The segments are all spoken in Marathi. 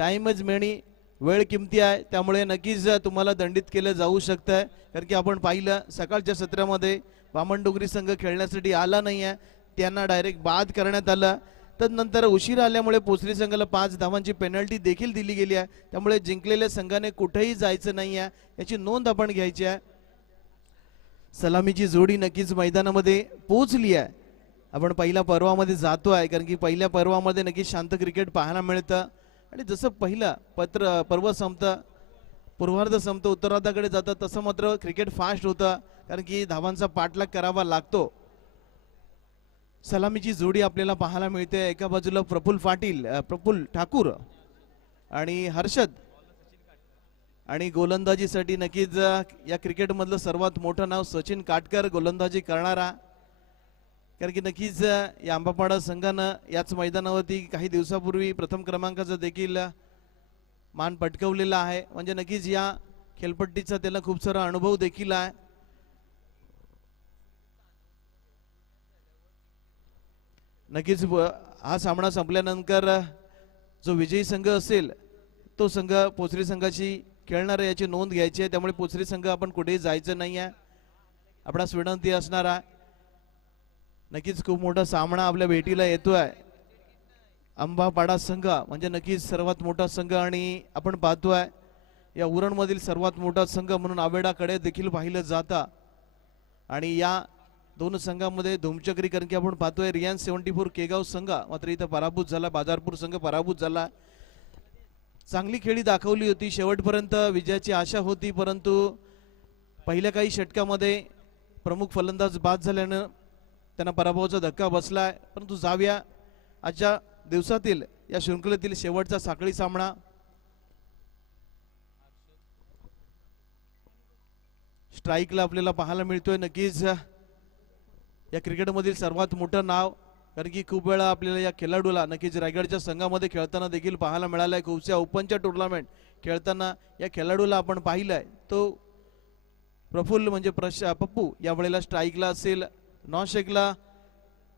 टाइमच मेनी वेळ किमती आहे, त्यामुळे नक्कीच तुम्हाला दंडित केलं जाऊ शकतं. कारण की आपण पाहिलं सकाळच्या सत्रामध्ये बामणडोंगरी संघ खेळण्यासाठी आला नाही आहे, त्यांना डायरेक्ट बाद करण्यात आलं. तदनंतर उशीर आल्यामुळे पोचरी संघाला 5 धावांची पेनल्टी देखील दिली गेली आहे. त्यामुळे जिंकलेल्या संघाने कुठेही जायचं नाही आहे, याची नोंद आपण घ्यायची आहे. सलामीची जोडी नक्कीच मैदानामध्ये पोहोचली आहे. आपण पहिल्या पर्वामध्ये जातो आहे, कारण की पहिल्या पर्वामध्ये नक्कीच शांत क्रिकेट पाहायला मिळतं. आणि जसं पहिलं पर्व संपतं, पूर्वार्ध संपतं, उत्तरार्धाकडे जातं, तसं मात्र क्रिकेट फास्ट होतं, कारण की धावांचा पाठलाग करावा लागतो. सलामीची जोडी आपल्याला पाहायला मिळते. एका बाजूला प्रफुल्ल ठाकूर आणि हर्षद, आणि गोलंदाजीसाठी नक्कीच या क्रिकेटमधलं सर्वात मोठं नाव सचिन काटकर गोलंदाजी करणारा. कारण की नक्कीच या आंबापाडा संघानं याच मैदानावरती काही दिवसापूर्वी प्रथम क्रमांकाचा देखील मान पटकवलेला आहे. म्हणजे नक्कीच या खेळपट्टीचा त्याला खूप सारा अनुभव देखील आहे. नक्कीच हा सामना संपल्यानंतर जो विजयी संघ असेल तो संघ पोचरी संघाची खेळणार आहे, याची नोंद घ्यायची आहे. त्यामुळे पोचरी संघ आपण कुठेही जायचं नाही आहे, आपणास विनंती असणार आहे. नक्कीच खूप मोठा सामना आपल्या भेटीला येतोय. आंबापाडा संघ म्हणजे नक्कीच सर्वात मोठा संघ, आणि आपण पाहतोय या उरणमधील सर्वात मोठा संघ म्हणून आवेडाकडे देखील पाहिलं जातं. आणि या दोन संघामध्ये धुमचक्री, कारण की आपण पाहतोय रिलायन्स 74 केगाव संघ मात्र इथं पराभूत झाला, बाजारपूर संघ पराभूत झाला. चांगली खेळी दाखवली होती, शेवटपर्यंत विजयाची आशा होती, परंतु पहिल्या काही षटकामध्ये प्रमुख फलंदाज बाद झाल्यानं त्यांना पराभवाचा धक्का बसलाय. परंतु जाऊया आजच्या दिवसातील या शृंखलेतील शेवटचा साखळी सामना. स्ट्राईकला आपल्याला पाहायला मिळतोय नक्कीच या क्रिकेटमधील सर्वात मोठं नाव, कारण की खूप वेळा आपल्याला या खेळाडूला नक्कीच रायगडच्या संघामध्ये खेळताना देखील पाहायला मिळालंय. खूपशा ओपनच्या टुर्नामेंट खेळताना या खेळाडूला आपण पाहिलंय. तो प्रफुल्ल म्हणजे पप्पू यावेळेला स्ट्राईकला असेल, नॉनस्ट्राईकला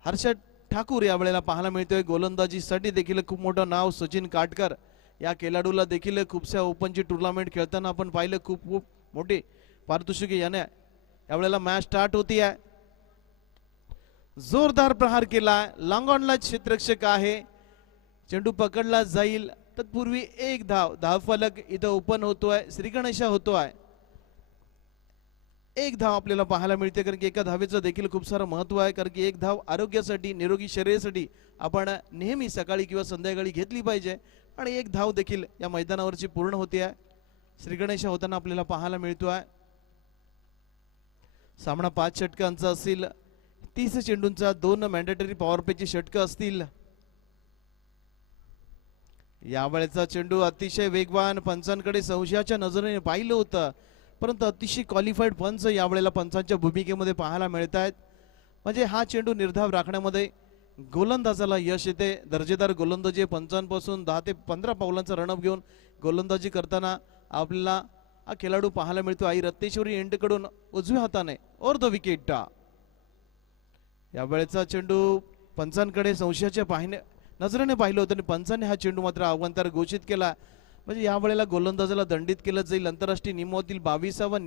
हर्षद ठाकूर यावेळेला पाहायला मिळतोय. गोलंदाजीसाठी देखील खूप मोठं नाव सचिन काटकर या खेळाडूला देखील खूपशा ओपनची टुर्नामेंट खेळताना आपण पाहिलं. खूप खूप मोठी पारितोषिके याने यावेळेला मॅच स्टार्ट होती आहे. जोरदार प्रहार केला, लॉंग ऑनला क्षेत्ररक्षक आहे, चेंडू पकडला जाईल. तत्पूर्वी एक धाव फलक इथं ओपन होतोय, श्रीगणेशा होतोय. एक धाव आपल्याला पाहायला मिळते, कारण की एका धावेचं देखील खूप सारं महत्व आहे. कारण की एक धाव आरोग्यासाठी, निरोगी शरीरासाठी आपण नेहमी सकाळी किंवा संध्याकाळी घेतली पाहिजे, आणि एक धाव देखील या मैदानावरची पूर्ण होती आहे. श्रीगणेशा होताना आपल्याला पाहायला मिळतोय. सामना 5 षटकांचा असेल, 30 चेंडूंचा, 2 मॅन्डेटरी पॉवर प्लेची षटकं असतील. यावेळेचा चेंडू अतिशय वेगवान, पंचांकडे संशयाच्या नजरेने पाहिलं होतं, परंतु अतिशय क्वालिफाईड पंच यावेळेला पंचांच्या भूमिकेमध्ये पाहायला मिळत आहेत. म्हणजे हा चेंडू निर्धाव राखण्यामध्ये गोलंदाजाला यश येते. दर्जेदार गोलंदाजी पंचांपासून 10 ते 15 पावलांचा रनअप घेऊन गोलंदाजी करताना आपल्याला हा खेळाडू पाहायला मिळतो. आई रत्नेश्वरी एंडकडून उजव्या हाताने ओर द विकेट. यावेळेचा चेंडू पंचांकडे संशयाच्या नजरेने पाहिलं होतं, आणि पंचांनी हा चेंडू मात्र अवंतर घोषित केला. म्हणजे यावेळेला गोलंदाजाला दंडित केलं जाईल. आंतरराष्ट्रीय नियमावलीतील 22व्या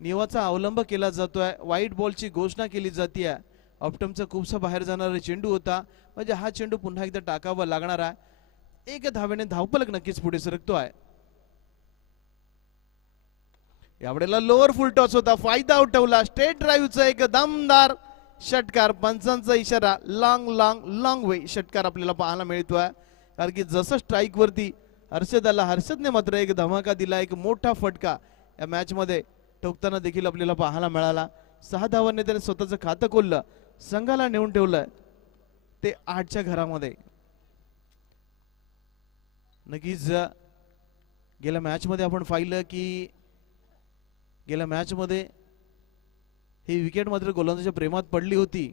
नियमाचा अवलंब केला जातोय. व्हाईट बॉलची घोषणा केली जाते. ऑप्टमचा खूपसा बाहेर जाणारा चेंडू होता, म्हणजे हा चेंडू पुन्हा एकदा टाकावा लागणार आहे. एक धावेने धावफलक नक्कीच पुढे सरकतो आहे. यावेळेला लोअर फुल टॉस होता, फायदा उठवला. स्ट्रेट ड्राईव्हचा एक दमदार षटकार, पंचांचा इशारा, लॉंग लॉंग लॉंग वे षटकार आपल्याला पाहायला मिळतोय. कारण की जसं स्ट्राईक वरती हर्षदने मात्र एक धमाका दिला, एक मोठा फटका या मॅच मध्ये ठोकताना देखील आपल्याला पाहायला मिळाला. 6 धावांनी त्याने स्वतःचं खातं खोललं, संघाला नेऊन ठेवलं ते 8च्या घरामध्ये. नक्कीच गेल्या मॅच मध्ये आपण पाहिलं की गेल्या मॅच मध्ये ही विकेट मात्र गोलंदाजाच्या प्रेमात पडली होती.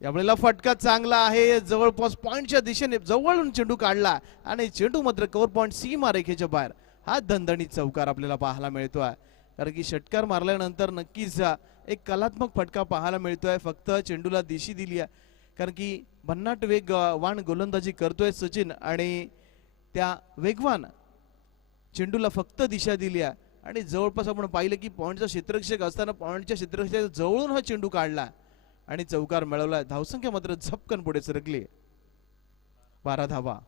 यावेळेला फटका चांगला आहे, जवळपास पॉइंटच्या दिशेने जवळून चेंडू काढला, आणि चेंडू मात्र कव्हर पॉइंट सीमा रेखेच्या बाहेर. हा दणदणीत चौकार आपल्याला पाहायला मिळतोय. कारण की षटकार मारल्यानंतर नक्कीच एक कलात्मक फटका पाहायला मिळतोय. फक्त चेंडूला दिशी दिली आहे, कारण की भन्नाट वेगवान गोलंदाजी करतोय सचिन आणि त्या वेगवान चेंडूला फक्त दिशा दिली आहे आणि जवळपास आपण पाहिलं की पॉइंटचा क्षेत्ररक्षक असताना पॉइंटच्या क्षेत्ररक्षक जवळून हा चेंडू काढला आणि चौकार मिळवला. धावसंख्या मात्र झपकन पुढे सरकली, 12 धावा.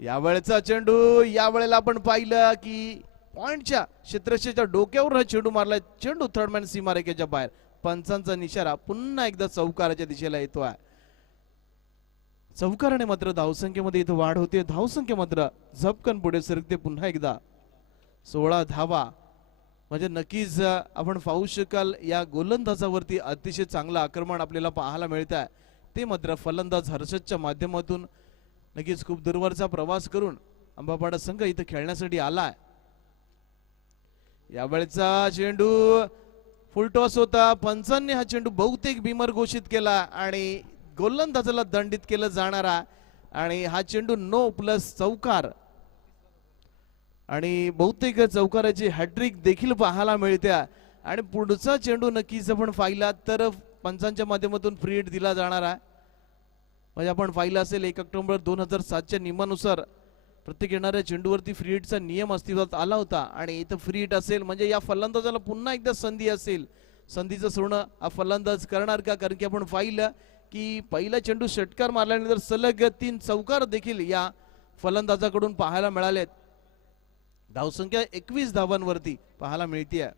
यावेळेचा चेंडू, यावेळेला आपण पाहिलं की पॉइंटच्या क्षेत्ररक्षकाच्या डोक्यावर हा चेंडू मारलाय. चेंडू थर्डमॅन सीमारेखेच्या बाहेर. पंचांचा निशारा पुन्हा एकदा चौकाराच्या दिशेला येतोय. चौकाराने मात्र धावसंख्येमध्ये इथं वाढ होते. धावसंख्या मात्र झपकन पुढे सरकते पुन्हा एकदा. 16 धावा. म्हणजे नक्कीच आपण पाहू शकाल या गोलंदाजावरती अतिशय चांगलं आक्रमण आपल्याला पाहायला मिळत आहे. ते मात्र फलंदाज हर्षदच्या माध्यमातून नक्कीच खूप दूरवरचा प्रवास करून अंबापाडा संघ इथं खेळण्यासाठी आलाय. यावेळेचा चेंडू फुलटॉस होता. पंचांनी हा चेंडू बहुतेक बिमर घोषित केला आणि गोलंदाजाला दंडित केलं जाणारा आणि हा चेंडू 9+ चौकार आणि बहुतेक चौकाराची हॅट्रिक देखील पाहायला मिळते. आणि पुढचा चेंडू नक्कीच आपण पाहिला तर पंचांच्या माध्यमातून फ्री हिट दिला जाणार आहे. म्हणजे आपण पाहिलं असेल 1 ऑक्टोबर 2007च्या नियमानुसार प्रत्येक येणाऱ्या चेंडूवरती फ्री हिटचा नियम अस्तित्वात आला होता आणि इथं फ्री हिट असेल म्हणजे या फलंदाजाला पुन्हा एकदा संधी असेल. संधीचं सोडणं हा फलंदाज करणार का? कारण की आपण पाहिलं की पहिला चेंडू षटकार मारल्यानंतर सलग 3 चौकार देखील या फलंदाजाकडून पाहायला मिळालेत. धावसंख्या 21 धावांवरती पाहायला मिळते.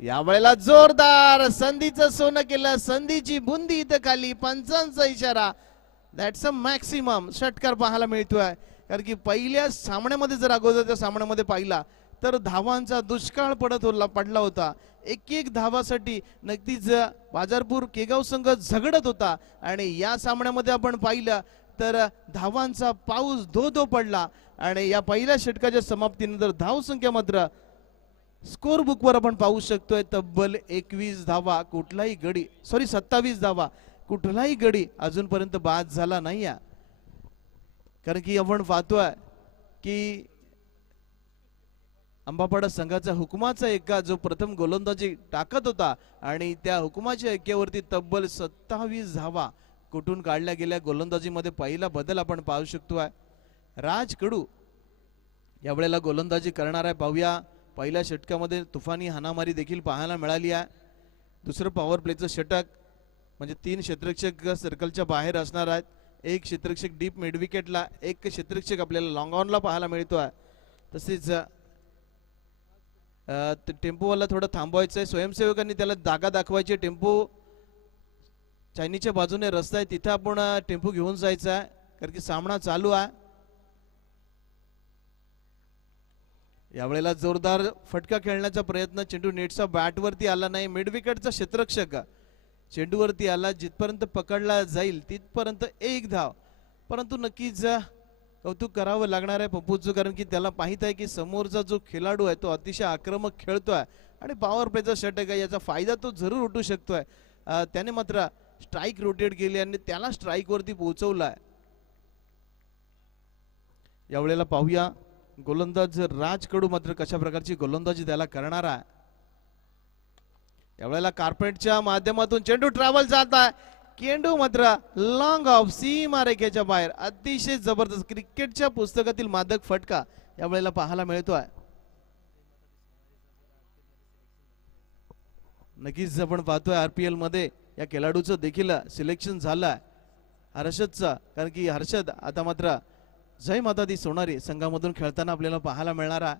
यावेळेला जोरदार संधीचं सोनं केलं. संधीची बुंदी इथं खाली. पंचांचा इशारा. दॅट्स अ मॅक्सिमम षटकार पाहायला मिळतोय. कारण की पहिल्या सामन्यामध्ये जर अगोदरच्या सामन्यामध्ये पाहिला तर धावांचा दुष्काळ पडला होता. 1-1 धावासाठी नक्कीच बाजारपूर केगाव संघ झगडत होता आणि या सामन्यामध्ये आपण पाहिलं तर धावांचा पाऊस धो पडला आणि या पहिल्या षटकाच्या समाप्तीनंतर धावसंख्या मात्र स्कोर बुकवर आपण पाहू शकतोय तब्बल 21 धावा. कुठलाही गडी 27 धावा. कुठलाही गडी अजूनपर्यंत बाद झाला नाही. कारण की आपण पाहतोय की अंबापाडा संघाचा हुकुमाचा एक्का जो प्रथम गोलंदाजी टाकत होता आणि त्या हुकुमाच्या एक्क्यावरती तब्बल 27 धावा कुठून काढल्या गेल्या. गोलंदाजीमध्ये पहिला बदल आपण पाहू शकतोय. राज कडू यावेळेला गोलंदाजी करणार आहे. पाहूया. पहिल्या षटकामध्ये तुफानी हाणामारी देखील पाहायला मिळाली आहे. दुसरं पॉवर प्लेचं षटक म्हणजे 3 क्षेत्ररक्षक सर्कलच्या बाहेर असणार आहेत. 1 क्षेत्ररक्षक डीप मिड विकेटला, 1 क्षेत्ररक्षक आपल्याला लॉंग ऑनला पाहायला मिळतो आहे. तसेच टेम्पोवाला थोडं थांबवायचं आहे. स्वयंसेवकांनी त्याला जागा दाखवायची. टेम्पो चायनीच्या बाजूने रस्ता आहे तिथे आपण टेम्पो घेऊन जायचा आहे कारण की सामना चालू आहे. यावेळेला जोरदार फटका खेळण्याचा प्रयत्न. चेंडू नेटचा बॅटवरती आला नाही. मिड विकेटचा क्षेत्ररक्षक चेंडूवरती आला. जिथपर्यंत पकडला जाईल तिथपर्यंत 1 धाव. परंतु नक्कीच कौतुक करावं लागणार आहे पप्पूचं कारण की त्याला माहित आहे की समोरचा जो खेळाडू आहे तो अतिशय आक्रमक खेळतोय आणि पॉवर प्लेचा षटक आहे याचा फायदा तो जरूर उठू शकतोय. त्याने मात्र स्ट्राईक रोटेट केली आणि त्याला स्ट्राईक वरती पोहोचवलाय. यावेळेला पाहूया गोलंदाज राज कडू मात्र कशा प्रकारची गोलंदाजी त्याला करणार आहे. यावेळेला कार्पेटच्या माध्यमातून चेंडू ट्रॅव्हल जात आहे. चेंडू मात्र लॉंग ऑफ सीमारेखेच्या बाहेर. अतिशय जबरदस्त क्रिकेटच्या पुस्तकातील मादक फटका यावेळेला पाहायला मिळतोय. नक्कीच आपण पाहतोय RPL मध्ये या खेळाडूचं देखील सिलेक्शन झालंय हर्षदचं. कारण की हर्षद आता मात्र जय माता दी सोनारी संघामधून खेळताना आपल्याला पाहायला मिळणार आहे.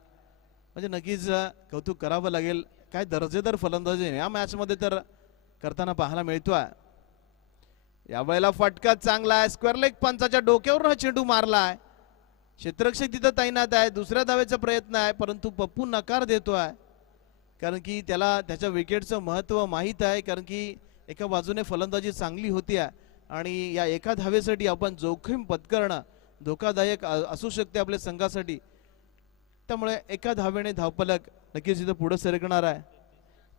म्हणजे नक्कीच कौतुक करावं लागेल. काय दर्जेदार फलंदाजी या मॅच मध्ये तर करताना पाहायला मिळतोय. यावेळेला फटका चांगला आहे. स्क्वेअर लेग पंचाच्या डोक्यावर हा चेंडू मारलाय. क्षेत्ररक्षक तिथं तैनात आहे. दुसऱ्या धावेचा प्रयत्न आहे परंतु पप्पू नकार देतोय कारण की त्याला त्याच्या विकेटचं महत्व माहीत आहे. कारण की एका बाजूने फलंदाजी चांगली होती आणि या एका धावेसाठी आपण जोखीम पत्करणं धोकादायक असू शकते आपल्या संघासाठी. त्यामुळे एका धावेने धावफलक नक्कीच इथं पुढे सरकणार आहे.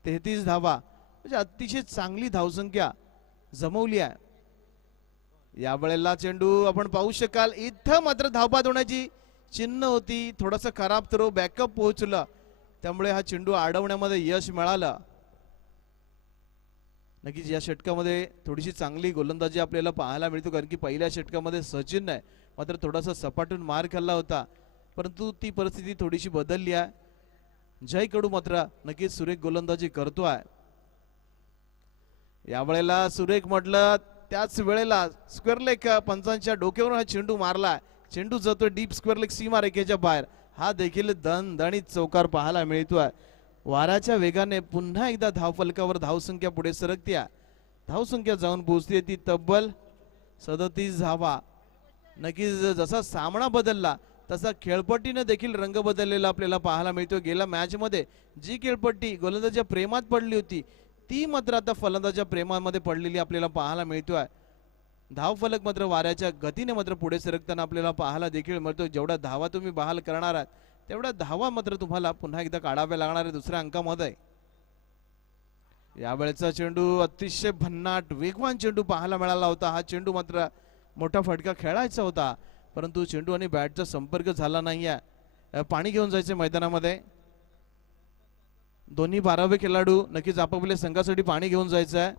33 धावा म्हणजे अतिशय चांगली धावसंख्या जमवली आहे. यावेळेला चेंडू आपण पाहू शकाल इथं मात्र धावबाद होण्याची चिन्ह होती. थोडासा खराब थ्रो बॅकअप पोहोचलं त्यामुळे हा चेंडू अडवण्यामध्ये यश मिळालं. नक्कीच या षटकामध्ये थोडीशी चांगली गोलंदाजी आपल्याला पाहायला मिळतो, कारण की पहिल्या षटकामध्ये सचिन नाही मात्र थोडासा सपाटून मार खाल्ला होता, परंतु ती परिस्थिती थोडीशी बदलली आहे. जय कडू मात्र नक्कीच सुरेख गोलंदाजी करतोय. यावेळेला सुरेख म्हटलं त्याच वेळेला स्क्वेअर लेग पंचांच्या डोक्यावरून हा चेंडू मारला. चेंडू जातोय डीप स्क्वेअर लेग सीमा रेखेच्या बाहेर. हा देखील दणदणीत चौकार पाहायला मिळतोय. वाऱ्याच्या वेगाने पुन्हा एकदा धावफलकावर धावसंख्या पुढे सरकत्या. धावसंख्या जाऊन पोहोचते ती तब्बल 37 धावा. नक्कीच जसा सामना बदलला तसा खेळपट्टीने देखील रंग बदललेला आपल्याला पाहायला मिळतो. गेल्या मॅच मध्ये जी खेळपट्टी गोलंदाजाच्या प्रेमात पडली होती ती मात्र आता फलंदाजाच्या प्रेमामध्ये पडलेली आपल्याला पाहायला मिळतोय. धावफलक मात्र वाऱ्याच्या गतीने मात्र पुढे सरकताना आपल्याला पाहायला देखील मिळतो. जेवढ्या धावा तुम्ही बहाल करणार आहात तेवढ्या धावा मात्र तुम्हाला पुन्हा एकदा काढाव्या लागणार आहे दुसऱ्या अंकामध्ये. यावेळेचा चेंडू अतिशय भन्नाट वेगवान चेंडू पाहायला मिळाला होता. हा चेंडू मात्र मोठा फटका खेळायचा होता, परंतु चेंडू आणि बॅटचा संपर्क झाला नाहीये. पाणी घेऊन जायचे मैदानामध्ये. दोन्ही 12वे खेळाडू नक्कीच आपापल्या संघासाठी पाणी घेऊन जायचं आहे.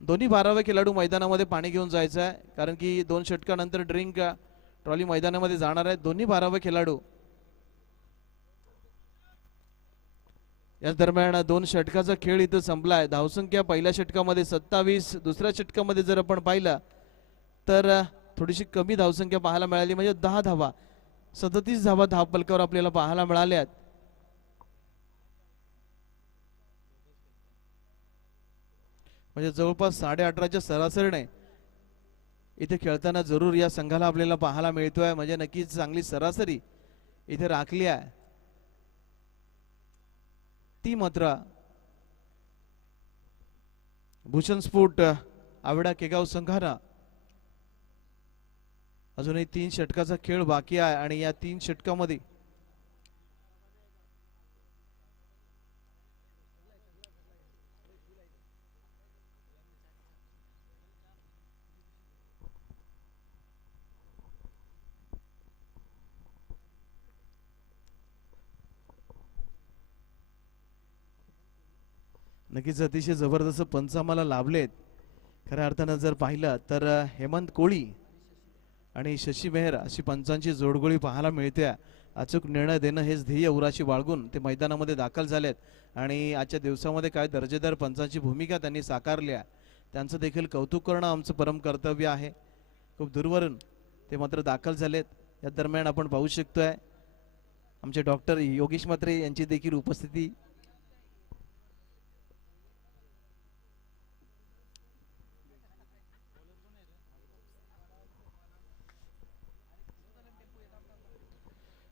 दोन्ही 12वे खेळाडू मैदानामध्ये पाणी घेऊन जायचं आहे, कारण की 2 षटकानंतर ड्रिंक ट्रॉली मैदानामध्ये जाणार आहे दोन्ही 12वे खेळाडू. या दरम्यान 2 षटकाचा खेळ इथं संपलाय. धावसंख्या पहिल्या षटकामध्ये 27, दुसऱ्या षटकामध्ये जर आपण पाहिलं तर थोडीशी कमी धावसंख्या पाहायला मिळाली, म्हणजे 10 धावा. 37 धावा धावफलकावर आपल्याला पाहायला मिळाल्यात. म्हणजे जवळपास 18.5च्या सरासरीने इथे खेळताना जरूर या संघाला आपल्याला पाहायला मिळतोय. म्हणजे नक्कीच चांगली सरासरी इथे राखली आहे. ती मात्र भूषण स्फोट आवडा केगाव संघानं अजूनही 3 षटकाचा खेळ बाकी आहे आणि या 3 षटकामध्ये नक्कीच अतिशय जबरदस्त पंच आम्हाला लाभलेत. खऱ्या अर्थानं जर पाहिलं तर हेमंत कोळी आणि शशी मेहर अशी पंचांची जोडगोळी पाहायला मिळते. अचूक निर्णय देणं हेच ध्येय उराशी बाळगून ते मैदानामध्ये दाखल झालेत आणि आजच्या दिवसामध्ये काय दर्जेदार पंचांची भूमिका त्यांनी साकारली आहे. त्यांचं देखील कौतुक करणं आमचं परम कर्तव्य आहे. खूप दूरवरून ते मात्र दाखल झालेत. या दरम्यान आपण पाहू शकतोय आमचे डॉक्टर योगेश म्हात्रे यांची देखील उपस्थिती.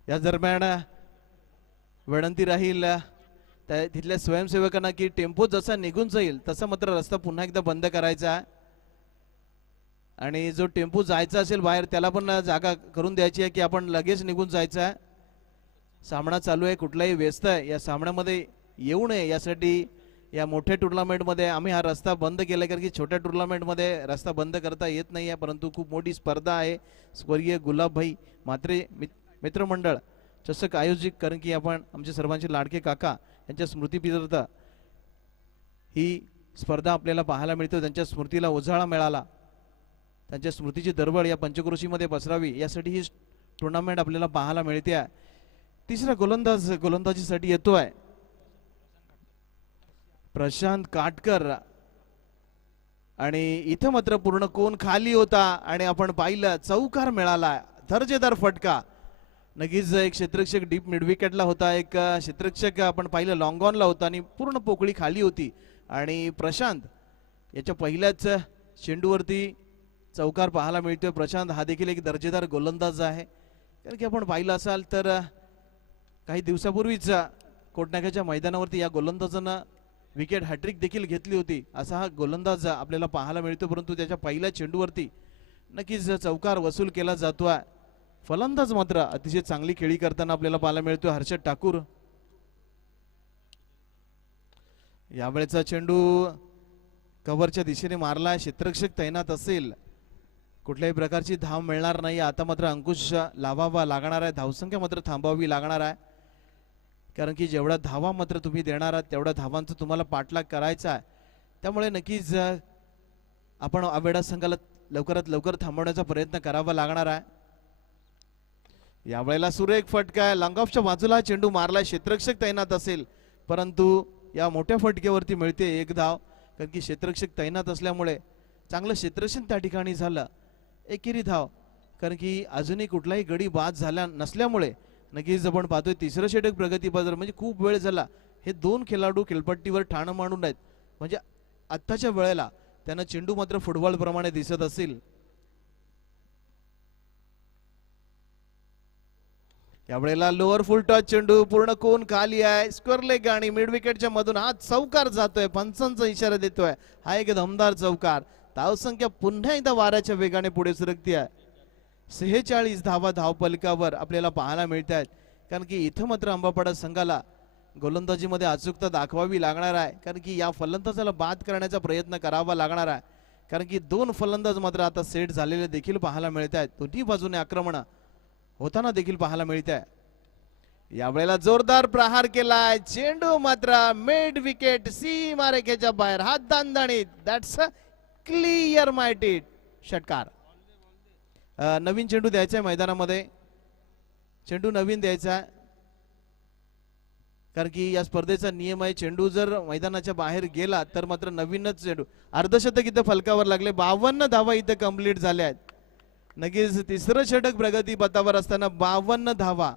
या दरम्यान विनंती राहील तिथल्या स्वयंसेवकांना की टेम्पो जसा निघून जाईल तसा मात्र रस्ता पुन्हा एकदा बंद करायचा आणि जो टेम्पो जायचा असेल बाहेर त्याला पण जागा करून द्यायची आहे की आपण लगेच निघून जायचं आहे. सामना चालू आहे, कुठलाही व्यस्त आहे या सामन्यामध्ये येऊ नये यासाठी या मोठ्या टुर्नामेंटमध्ये आम्ही हा रस्ता बंद केला, कारण की छोट्या टुर्नामेंटमध्ये रस्ता बंद करता येत नाही आहे, परंतु खूप मोठी स्पर्धा आहे. स्वर्गीय गुलाबभाई म्हात्रे मित्रमंडळ चषक आयोजित, कारण की आपण आमचे सर्वांचे लाडके काका यांच्या स्मृतीप्रित्यर्थ ही स्पर्धा आपल्याला पाहायला मिळते. त्यांच्या स्मृतीला उजाळा मिळाला, त्यांच्या स्मृतीची दरवळ या पंचक्रोशीमध्ये पसरावी यासाठी ही टुर्नामेंट आपल्याला पाहायला मिळते. तिसरा गोलंदाज गोलंदाजीसाठी येतोय प्रशांत काटकर आणि इथं मात्र पूर्ण कोण खाली होता आणि आपण पाहिलं चौकार मिळाला, दर्जेदार फटका. नक्कीच एक क्षेत्ररक्षक डीप मिड विकेटला होता, एक क्षेत्ररक्षक आपण पाहिलं लॉंग ऑनला होता आणि पूर्ण पोकळी खाली होती आणि प्रशांत याच्या पहिल्याच चेंडूवरती चौकार पाहायला मिळतोय. प्रशांत हा देखील एक दर्जेदार गोलंदाज आहे, कारण की आपण पाहिलं असाल तर काही दिवसापूर्वीच कोटनाक्याच्या मैदानावरती या गोलंदाजानं विकेट हॅट्रिक देखील घेतली होती. असा हा गोलंदाज आपल्याला पाहायला मिळतो, परंतु त्याच्या पहिल्या चेंडूवरती नक्कीच चौकार वसूल केला जातोय. फलंदाज मात्र अतिशय चांगली खेळी करताना आपल्याला पाहायला मिळतोय हर्षद ठाकूर. यावेळेचा चेंडू कव्हरच्या दिशेने मारला, क्षेत्ररक्षक तैनात असेल कुठल्याही प्रकारची धाव मिळणार नाही. आता मात्र अंकुश लावावा लागणार आहे, धावसंख्या मात्र थांबवावी लागणार आहे, कारण की जेवढ्या धावा मात्र तुम्ही देणार आहात तेवढ्या धावांचा तुम्हाला पाठलाग करायचा आहे. त्यामुळे नक्कीच आपण आवेडा संघाला लवकरात लवकर थांबवण्याचा प्रयत्न करावा लागणार आहे. यावेळेला सुरेख फटका लॉंगऑफच्या बाजूला चेंडू मारला, क्षेत्ररक्षक तैनात असेल परंतु या मोठ्या फटकेवरती मिळते एक धाव, कारण की क्षेत्ररक्षक तैनात असल्यामुळे चांगलं क्षेत्ररक्षण त्या ठिकाणी झालं. एकेरी धाव, कारण की अजूनही कुठलाही गडी बाद झाला नसल्यामुळे नक्कीच आपण पाहतोय तिसरं षटक प्रगतीपत्र. म्हणजे खूप वेळ झाला हे दोन खेळाडू खेळपट्टीवर ठाण मांडून आहेत, म्हणजे आत्ताच्या वेळेला त्यांना चेंडू मात्र फुटबॉल प्रमाणे दिसत असेल. यावेळेला लोअर फुल टॉस चेंडू पूर्ण कोण खाली आहे, स्क्वेअर लेग आणि मिड विकेटच्या मधून हा चौकार जातोय, पंचांचा इशारा देतोय. हा एक दमदार चौकार. धावसंख्या पुन्हा एकदा वाऱ्याच्या वेगाने पुढे सरकते आहे. 46 धावा धावफलकावर आपल्याला पाहायला मिळत आहेत, कारण की इथं मात्र आंबापाडा संघाला गोलंदाजीमध्ये अचूकता दाखवावी लागणार आहे, कारण की या फलंदाजाला बाद करण्याचा प्रयत्न करावा लागणार आहे, कारण की दोन फलंदाज मात्र आता सेट झालेले देखील पाहायला मिळत आहेत. दोन्ही बाजूने आक्रमण होताना देखील पाहायला मिळत आहे. यावेळेला जोरदार प्रहार केलाय, चेंडू मात्र मिड विकेट सीमारेखेच्या बाहेर. हात दाणदाणीत, दॅट्स अ क्लिअर माइटेड षटकार. नवीन चेंडू द्यायचा आहे मैदानामध्ये, चेंडू नवीन द्यायचा आहे, कारण की या स्पर्धेचा नियम आहे चेंडू जर मैदानाच्या बाहेर गेला तर मात्र नवीनच चेंडू. अर्धशतक इथं फलकावर लागले, 52 धावा इथं कंप्लीट झाल्या आहेत. नक्कीच तिसरं षटक प्रगती पथावर असताना 52 धावा.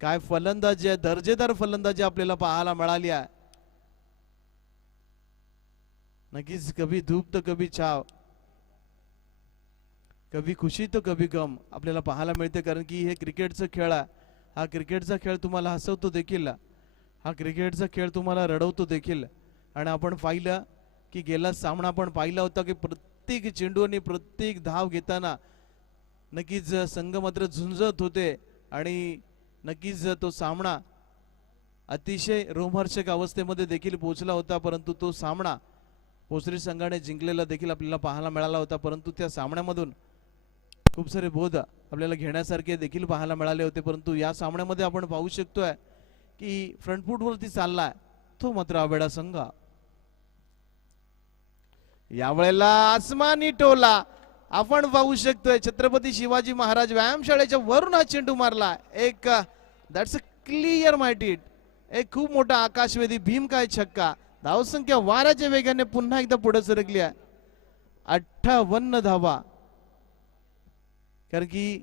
काय फलंदाजी आहे, दर्जेदार फलंदाजी आपल्याला पाहायला मिळाली आहे. नक्कीच कभी धूप तो कभी छाव, कभी खुशी तो कभी गम आपल्याला पाहायला मिळते, कारण की हे क्रिकेटचा खेळ आहे. हा क्रिकेटचा खेळ तुम्हाला हसवतो देखील, हा क्रिकेटचा खेळ तुम्हाला रडवतो देखील. आणि आपण पाहिलं की गेला सामना आपण पाहिला होता की प्रत्येक चेंडू आणि प्रत्येक धाव घेताना नक्कीच संघ मात्र झुंजत होते आणि नक्कीच तो सामना अतिशय रोमहर्षक अवस्थेमध्ये देखील पोहोचला होता. परंतु तो सामना भोसरी संघाने जिंकलेला देखील आपल्याला पाहायला मिळाला होता. परंतु त्या सामन्यामधून खूप सारे बोध आपल्याला घेण्यासारखे देखील पाहायला मिळाले होते. परंतु या सामन्यामध्ये आपण पाहू शकतोय की फ्रंट फूट वरती चाललाय तो मात्र आवेडा संघ. यावेळेला आसमानी टोला आपण पाहू शकतोय, छत्रपती शिवाजी महाराज व्यायामशाळेच्या वरून हा चेंडू मारला. एक दॅट्स अ क्लिअर माइटेड, एक खूप मोठा आकाशवेधी भीमकाय छक्का. धावसंख्या वाऱ्याच्या वेगाने पुन्हा एकदा पुढे सरकली आहे, 58 धावा. कारण की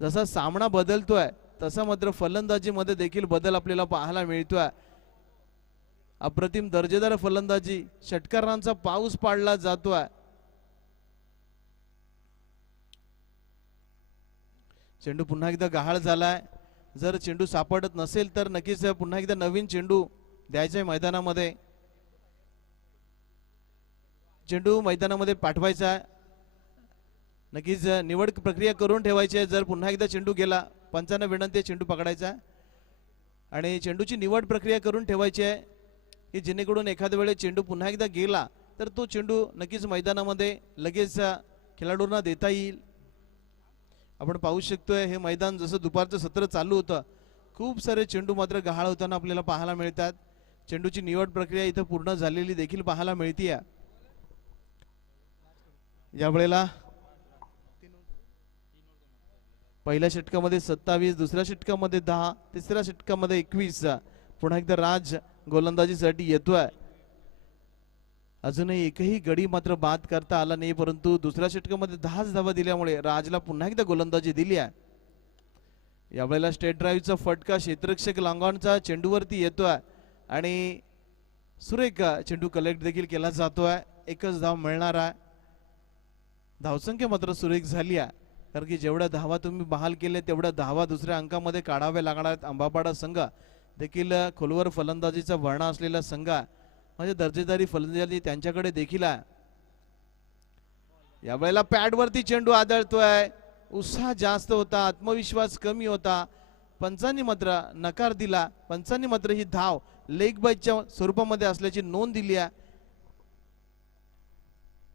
जसा सामना बदलतोय तसा मात्र फलंदाजीमध्ये देखील बदल आपल्याला पाहायला मिळतोय. अप्रतिम दर्जेदार फलंदाजी, षटकारांचा पाऊस पाडला जातोय. चेंडू पुन्हा एकदा गहाळ झालाय. जर चेंडू सापडत नसेल तर नक्कीच पुन्हा एकदा नवीन चेंडू द्यायचा मैदानामध्ये, चेंडू मैदानामध्ये पाठवायचा आहे. नक्कीच निवड प्रक्रिया करून ठेवायची आहे. जर पुन्हा एकदा चेंडू गेला, पंचांना विनंती आहे चेंडू पकडायचा आणि चेंडूची निवड प्रक्रिया करून ठेवायची आहे की जेणेकरून एखाद्या वेळेस चेंडू पुन्हा एकदा गेला तर तो चेंडू नक्कीच मैदानामध्ये लगेच खेळाडूंना देता येईल. आपण पाहू शकतोय हे मैदान जसं दुपारचं सत्र चालू होतं, खूप सारे चेंडू मात्र गहाळ होताना आपल्याला पाहायला मिळतात. चेंडूची निवड प्रक्रिया इथं पूर्ण झालेली देखील पाहायला मिळते. यावेळेला पहिल्या षटकामध्ये 27, दुसऱ्या षटकामध्ये 10, तिसऱ्या षटकामध्ये 21. पुन्हा एकदा राज गोलंदाजीसाठी येतोय. अजूनही एकही गडी मात्र बाद करता आला नाही, परंतु दुसऱ्या षटकामध्ये 10 धावा दिल्यामुळे राजला पुन्हा एकदा गोलंदाजी दिली आहे. यावेळेला स्टेट ड्राईव्हचा फटका क्षेत्ररक्षक लांगॉनचा चेंडूवरती येतोय आणि सुरेख चेंडू कलेक्ट देखील केला जातोय. एकच धाव मिळणार आहे. धावसंख्या मात्र सुरेख झाली आहे, कारण की जेवढ्या धावा तुम्ही बहाल केले तेवढ्या धावा दुसऱ्या अंकामध्ये काढाव्या लागणार आहेत. आंबापाडा संघ देखील खोलवर फलंदाजीचा वर्णा असलेला संघ, म्हणजे दर्जेदारी फलंदाजी त्यांच्याकडे देखील आहे. यावेळेला पॅडवरती चेंडू आदळतोय. उत्साह जास्त होता, आत्मविश्वास कमी होता. पंचांनी मात्र नकार दिला. पंचांनी मात्र ही धाव लेग बाईच्या स्वरूपामध्ये असल्याची नोंद दिली आहे.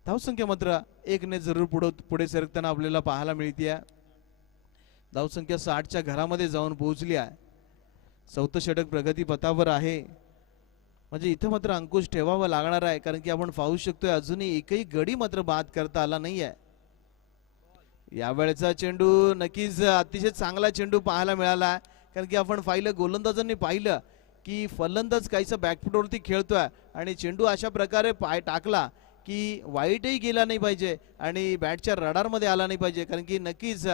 धावसंख्या मात्र 1 ने जरूर पुढे सरकताना आपल्याला पाहायला मिळते. धावसंख्या 60च्या घरामध्ये जाऊन पोहोचली आहे. 4थं षटक प्रगती पथावर आहे. म्हणजे इथं मात्र अंकुश ठेवावा लागणार आहे, कारण की आपण पाहू शकतोय अजूनही एकही गडी मात्र बाद करता आला नाहीये. यावेळेचा चेंडू नक्कीच अतिशय चांगला चेंडू पाहायला मिळाला, कारण की आपण पाहिलं गोलंदाजांनी पाहिलं की फलंदाज काहीसा बॅकफुटवरती खेळतोय आणि चेंडू अशा प्रकारे पाय टाकला की वाईटही गेला नाही पाहिजे आणि बॅटच्या रडारमध्ये आला नाही पाहिजे, कारण की नक्कीच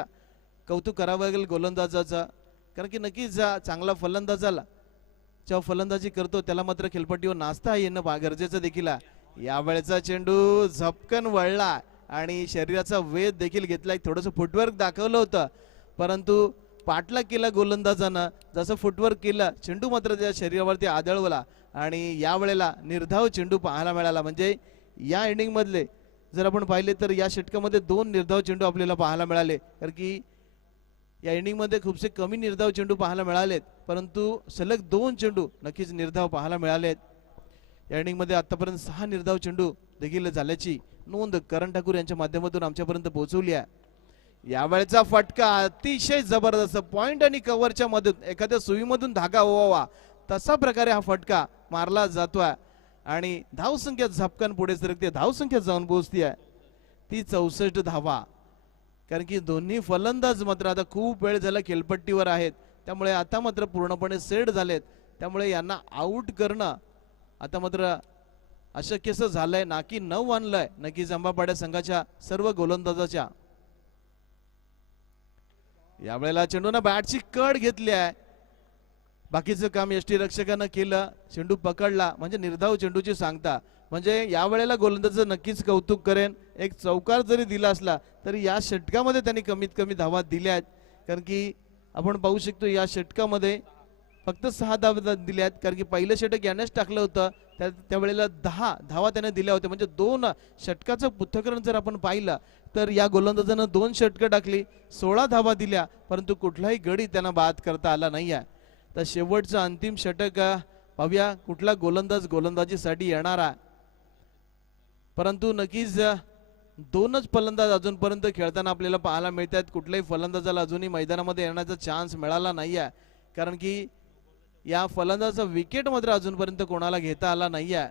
कौतुक करावं लागेल गोलंदाजाचं, कारण की नक्कीच चांगला फलंदाजाला जेव्हा फलंदाजी करतो त्याला मात्र खेळपट्टीवर नाचता येणं गरजेचं देखील आहे. यावेळेचा चेंडू झपकन वळला आणि शरीराचा वेध देखील घेतला, थोडंसं फुटवर्क दाखवलं होतं परंतु पाठला केला गोलंदाजानं, जसं फुटवर्क केलं चेंडू मात्र त्या शरीरावरती आदळवला आणि यावेळेला निर्धाव चेंडू पाहायला मिळाला. म्हणजे या इनिंग मधले जर आपण पाहिले तर या षटकामध्ये 2 निर्धाव चेंडू आपल्याला पाहायला मिळाले, कारण की या इनिंग मध्ये खूपसे कमी निर्धाव चेंडू पाहायला मिळालेत परंतु सलग 2 चेंडू नक्कीच निर्धाव पाहायला मिळालेत. या इनिंग मध्ये आतापर्यंत 6 निर्धाव चेंडू देखील झाल्याची नोंद करण ठाकूर यांच्या माध्यमातून आमच्यापर्यंत पोहोचवली आहे. यावेळेचा फटका अतिशय जबरदस्त, पॉइंट आणि कव्हरच्या मधून एखाद्या सुईमधून धागा ओवावा तसा प्रकारे हा फटका मारला जातोय आणि धावसंख्या झपकन पुढे सरकते, धावसंख्या जाऊन पोहोचते आहे ती 64 धावा, कारण की दोन्ही फलंदाज मात्र आता खूप वेळ झाला खेळपट्टीवर आहेत, त्यामुळे आता मात्र पूर्णपणे सेट झालेत, त्यामुळे यांना आउट करणं आता मात्र अशक्यच झालंय. नाकी 9 आणलंय नक्कीच अंबापाड्या संघाच्या सर्व गोलंदाजाच्या. यावेळेला चेंडूने बॅटची कड घेतली आहे, बाकीचं काम यष्टी रक्षकानं केलं, चेंडू पकडला म्हणजे निर्धाव चेंडूची सांगता, म्हणजे यावेळेला गोलंदाजाचं नक्कीच कौतुक करेन. एक चौकार जरी दिला असला तरी या षटकामध्ये त्यांनी कमीत कमी धावा दिल्या आहेत, कारण की आपण पाहू शकतो या षटकामध्ये फक्त 6 धावा दिल्या आहेत, कारण की पहिलं षटक यानेच टाकलं होतं त्यावेळेला 10 धावा त्याने दिल्या होत्या, म्हणजे 2 षटकाचं पृथक्करण जर आपण पाहिलं तर या गोलंदाजानं 2 षटकं टाकली, 16 धावा दिल्या परंतु कुठलाही गडी त्यांना बाद करता आला नाही आहे. तर शेवटचं अंतिम षटक पाहूया कुठला गोलंदाज गोलंदाजीसाठी येणारा, परंतु नक्कीच 2च फलंदाज अजूनपर्यंत खेळताना आपल्याला पाहायला मिळतात. कुठल्याही फलंदाजाला अजूनही मैदानामध्ये येण्याचा चान्स मिळाला नाही आहे, कारण की या फलंदाजाचा विकेट मात्र अजूनपर्यंत कोणाला घेता आला नाही आहे.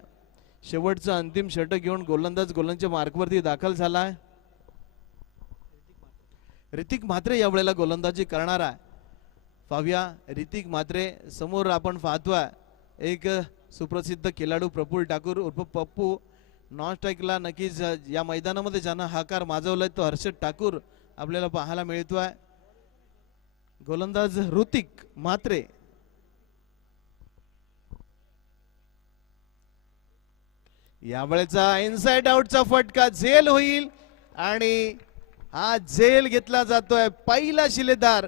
शेवटचं अंतिम षटक घेऊन गोलंदाज गोलंदाजच्या मार्कवरती दाखल झालाय. ऋतिक म्हात्रे यावेळेला गोलंदाजी करणार आहे. पाहूया ऋतिक म्हात्रे समोर आपण पाहतोय एक सुप्रसिद्ध खेळाडू प्रफुल्ल ठाकूर उर्फ पप्पू. नॉन स्ट्राईकला नक्कीच या मैदानामध्ये ज्यानं हाकार माजवलाय तो हर्षद ठाकूर आपल्याला पाहायला मिळतोय. गोलंदाज ऋतिक म्हात्रे. यावेळेचा इनसाइड आउटचा फटका झेल होईल आणि हा झेल घेतला जातोय. पहिला शिलेदार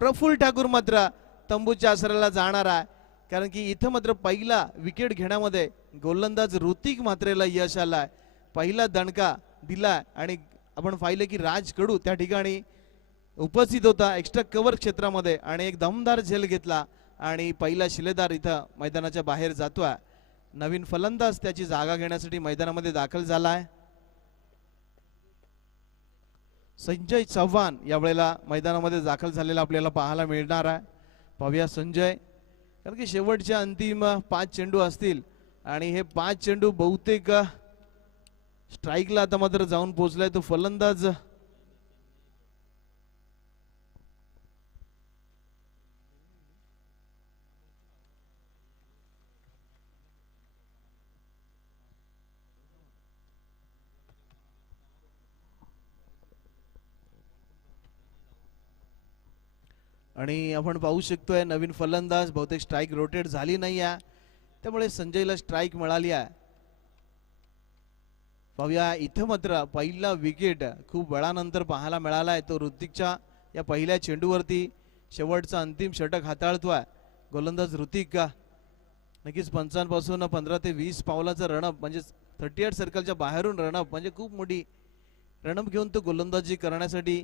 प्रफुल्ल ठाकूर मात्र तंबूच्या आसराला जाणार आहे, कारण की इथं मात्र पहिला विकेट घेण्यामध्ये गोलंदाज ऋतिक म्हात्रेला यश आलाय. पहिला दणका दिला आणि आपण पाहिलं की राज कडू त्या ठिकाणी उपस्थित होता एक्स्ट्रा कव्हर क्षेत्रामध्ये आणि एक दमदार झेल घेतला आणि पहिला शिलेदार इथं मैदानाच्या बाहेर जातोय. नवीन फलंदाज त्याची जागा घेण्यासाठी मैदानामध्ये दाखल झालाय. संजय चव्हाण यावेळेला मैदानामध्ये दाखल झालेला आपल्याला पाहायला मिळणार आहे. पाहूया संजय, कारण की शेवटच्या अंतिम 5 चेंडू असतील आणि हे 5 चेंडू बहुतेक स्ट्राईकला आता मात्र जाऊन पोहोचलाय तो फलंदाज. आणि आपण पाहू शकतोय नवीन फलंदाज बहुतेक स्ट्राईक रोटेट झाली नाही आहे, त्यामुळे संजयला स्ट्राईक मिळाली आहे. पाहूया इथं मात्र पहिला विकेट खूप वेळानंतर पाहायला मिळाला आहे, तो ऋतिकच्या या पहिल्या चेंडूवरती शेवटचा अंतिम षटक हाताळतोय गोलंदाज ऋतिक. नक्कीच 55 पासून 15 ते 20 पावलाचा रणअप म्हणजे 38 सर्कलच्या बाहेरून रणअप म्हणजे खूप मोठी रणअप घेऊन तो गोलंदाजी करण्यासाठी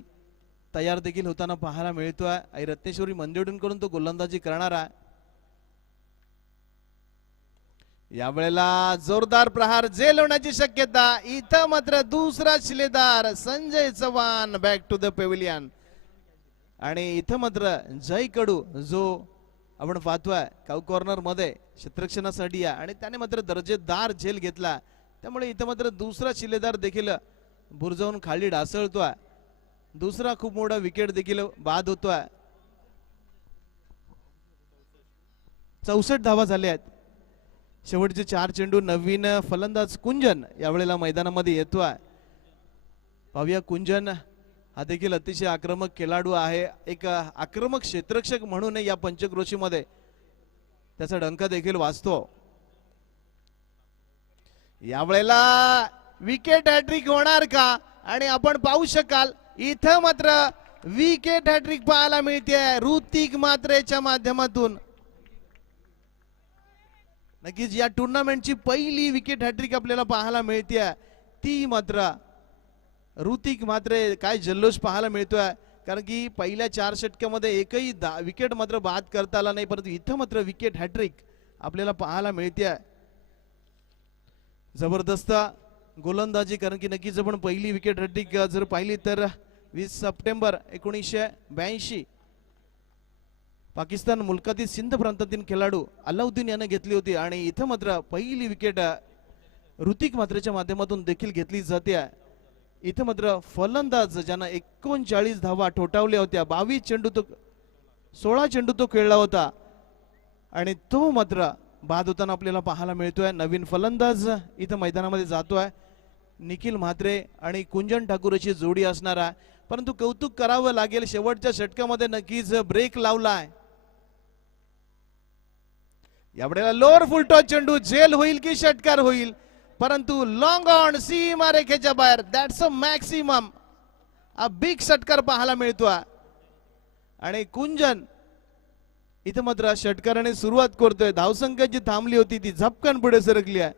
तयार देखील होताना पाहायला मिळतोय. आई रत्नेश्वरी मंदिरकडून तो गोलंदाजी करणार आहे. यावेळेला जोरदार प्रहार झेल होण्याची शक्यता. इथं मात्र दुसरा शिलेदार Sanjay Chavan back to the pavilion आणि इथं मात्र जय कडू जो आपण पाहतोय काऊ कॉर्नर मध्ये क्षेत्ररक्षणासाठी आहे आणि त्याने मात्र दर्जेदार झेल घेतला, त्यामुळे इथं मात्र दुसरा शिलेदार देखील बुरजावून खाली ढासळतोय. दुसरा खूप मोठा विकेट देखील बाद होतोय. 64 धावा झाल्या आहेत. शेवटचे 4 चेंडू. नवीन फलंदाज कुंजन यावेळेला मैदानामध्ये येतोय. पाहूया कुंजन हा देखील अतिशय आक्रमक खेळाडू आहे. एक आक्रमक क्षेत्ररक्षक म्हणून या पंचक्रोशीमध्ये त्याचा डंक देखील वाजतो. यावेळेला विकेट हॅट्रिक होणार का? आणि आपण पाहू शकाल इथं मात्र विकेट हॅट्रिक पाहायला मिळते ऋतिक मात्रेच्या माध्यमातून. नक्कीच या टुर्नामेंटची पहिली विकेट हॅट्रिक आपल्याला पाहायला मिळते, ती मात्र ऋतिक मात्रे. काय जल्लोष पाहायला मिळतोय, कारण की पहिल्या 4 षटकामध्ये एकही विकेट मात्र बाद करता आला नाही, परंतु इथं मात्र विकेट हॅट्रिक आपल्याला पाहायला मिळते. जबरदस्त गोलंदाजी, कारण की नक्कीच आपण पहिली विकेट हॅट्रिक जर पाहिली तर 20 सप्टेंबर 1982 पाकिस्तान मुलकातील सिंध प्रांतातील खेळाडू अलाउद्दीन याने घेतली होती. आणि इथं मात्र पहिली विकेट ऋतिक मात्रेच्या माध्यमातून देखील घेतली जाते. इथं मात्र फलंदाज ज्यानं 39 धावा ठोठावल्या होत्या, 22 चेंडू तो 16 चेंडू तो खेळला होता आणि तो मात्र बाद होताना आपल्याला पाहायला मिळतोय. नवीन फलंदाज इथं मैदानामध्ये जातोय. निखिल म्हात्रे आणि कुंजन ठाकूर अशी जोडी असणार आहे, परंतु कौतुक करावं लागेल शेवटच्या षटकामध्ये नक्कीच ब्रेक लावलाय. यावेळेला लोअर फुलटॉस चेंडू झेल होईल की षटकार होईल, परंतु लॉंग ऑन सीमा रेखेच्या बाहेर. That's a maximum. A big षटकार पाहायला मिळतोय आणि कुंजन इथं मात्र षटकाराने सुरुवात करतोय. धावसंख्या जी थांबली होती ती झपकन पुढे सरकली आहे.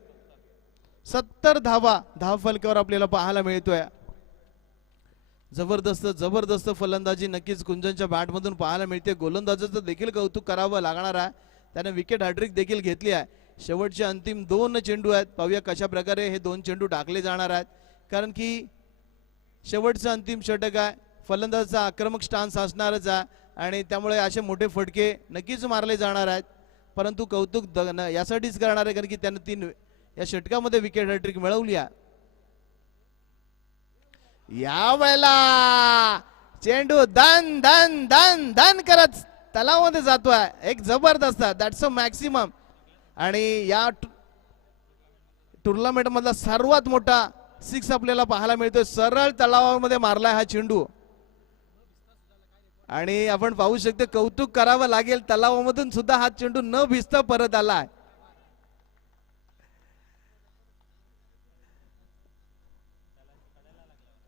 70 धावा धाव फलकावर आपल्याला पाहायला मिळतोय. जबरदस्त जबरदस्त फलंदाजी नक्कीच कुंजनच्या बॅटमधून पाहायला मिळते. गोलंदाजाचं देखील कौतुक करावं लागणार आहे, त्याने विकेट हॅट्रिक देखील घेतली आहे. शेवटचे अंतिम 2 चेंडू आहेत. पाहूया कशा प्रकारे हे 2 चेंडू टाकले जाणार आहेत, कारण की शेवटचं अंतिम षटक आहे. फलंदाजाचा आक्रमक स्टान्स असणारच आहे आणि त्यामुळे असे मोठे फटके नक्कीच मारले जाणार आहेत, परंतु कौतुक यासाठीच करणार आहे कारण की त्याने 3 या षटकामध्ये विकेट हॅट्रिक मिळवली आहे. यावेळेला चेंडू धन धन धन धन करत तलावामध्ये जातोय. एक जबरदस्त, दॅट्स अ मॅक्सिमम. आणि या टुर्नामेंट मधला सर्वात मोठा 6 आपल्याला पाहायला मिळतोय. सरळ तलावामध्ये मारलाय हा चेंडू आणि आपण पाहू शकतो, कौतुक करावं लागेल, तलावामधून सुद्धा हा चेंडू न भिजता परत आलाय.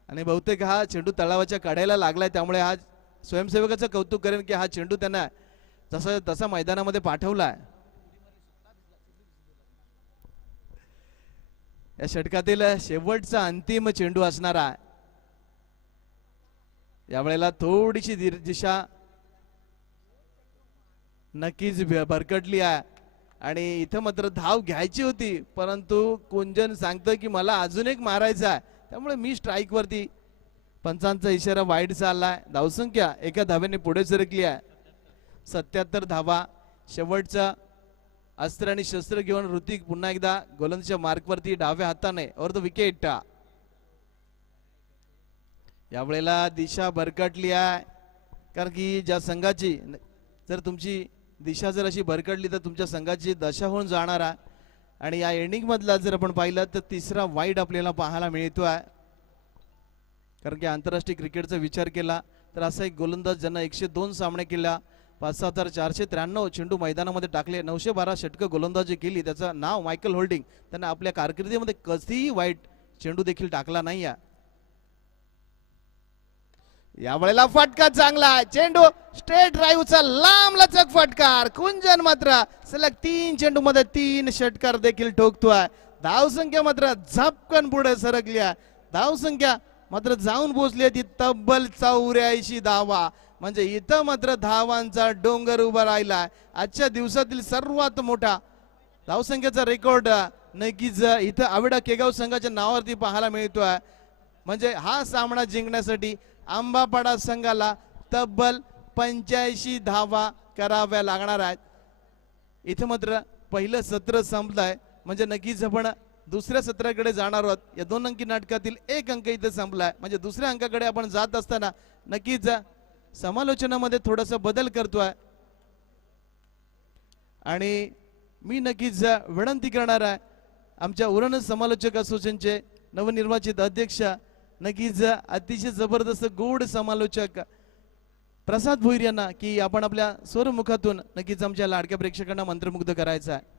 आणि बहुतेक हा चेंडू तलावाच्या कड्याला लागलाय, त्यामुळे हा स्वयंसेवकाचं कौतुक करेन की हा चेंडू त्यांना जसा तसा मैदानामध्ये पाठवलाय. या षटकातील शेवटचा अंतिम चेंडू असणार आहे. यावेळेला थोडीशी दिशा नक्कीच भरकटली आहे आणि इथं मात्र धाव घ्यायची होती, परंतु कुंजन सांगतोय की मला अजून एक मारायचा आहे, त्यामुळे मी स्ट्राईक वरती. पंचांचा इशारा वाईड चाललाय. धावसंख्या 1 धाव्याने पुढे सरकली आहे. 77 धावा. शेवटचा अस्त्र आणि शस्त्र घेऊन ऋतिक पुन्हा एकदा गोलंदाजीच्या मार्कवरती डाव्या हाताने और द विकेट. यावेळेला दिशा भरकटली आहे, कारण की ज्या संघाची जर तुमची दिशा जर अशी भरकटली तर तुमच्या संघाची दशा होऊन जाणार आहे. आणि या एंडिंग मधला जर आपण पाहिलं तर 3रा वाईड आपल्याला पाहायला मिळतोय, कारण की आंतरराष्ट्रीय क्रिकेटचा विचार केला तर असा एक गोलंदाज ज्यांना 102 सामने केला, 5,493 चेंडू मैदानामध्ये टाकले, 912 षटकं गोलंदाजी केली, त्याचं नाव मायकल होल्डिंग. त्यांना आपल्या कारकिर्दीमध्ये कधीही वाईट चेंडू देखील टाकला नाही. यावेळेला फटका चांगला, चेंडू स्ट्रेट ड्राईव्हचा लांब लचक फटकार. कुंजन मात्र सलग 3 चेंडू मध्ये 3 षटकार देखील ठोकतोय. धावसंख्या मात्र झपकन पुढे सरकली आहे. धावसंख्या मात्र जाऊन पोहोचली ती तब्बल 84 धावा. म्हणजे इथं मात्र धावांचा डोंगर उभा राहिला. आजच्या दिवसातील सर्वात मोठा धावसंख्येचा रेकॉर्ड नक्कीच इथं आविडा केगाव संघाच्या नावावरती पाहायला मिळतोय. म्हणजे हा सामना जिंकण्यासाठी आंबापाडा संघाला तब्बल 85 धावा कराव्या लागणार आहेत. इथे मात्र पहिलं सत्र संपलंय म्हणजे नक्कीच आपण दुसऱ्या सत्राकडे जाणार आहोत. या 2 अंकी नाटकातील 1 अंक इथे संपलाय म्हणजे दुसऱ्या अंकाकडे आपण जात असताना नक्कीच समालोचनामध्ये थोडासा बदल करतोय आणि मी नक्कीच विनंती करणार आहे आमच्या उरण समालोचक असोसिएशनचे नवनिर्वाचित अध्यक्ष नक्कीच अतिशय जबरदस्त गोड समालोचक प्रसाद भोईर यांना की आपण आपल्या स्वरमुखातून नक्कीच आमच्या लाडक्या प्रेक्षकांना मंत्रमुग्ध करायचं आहे.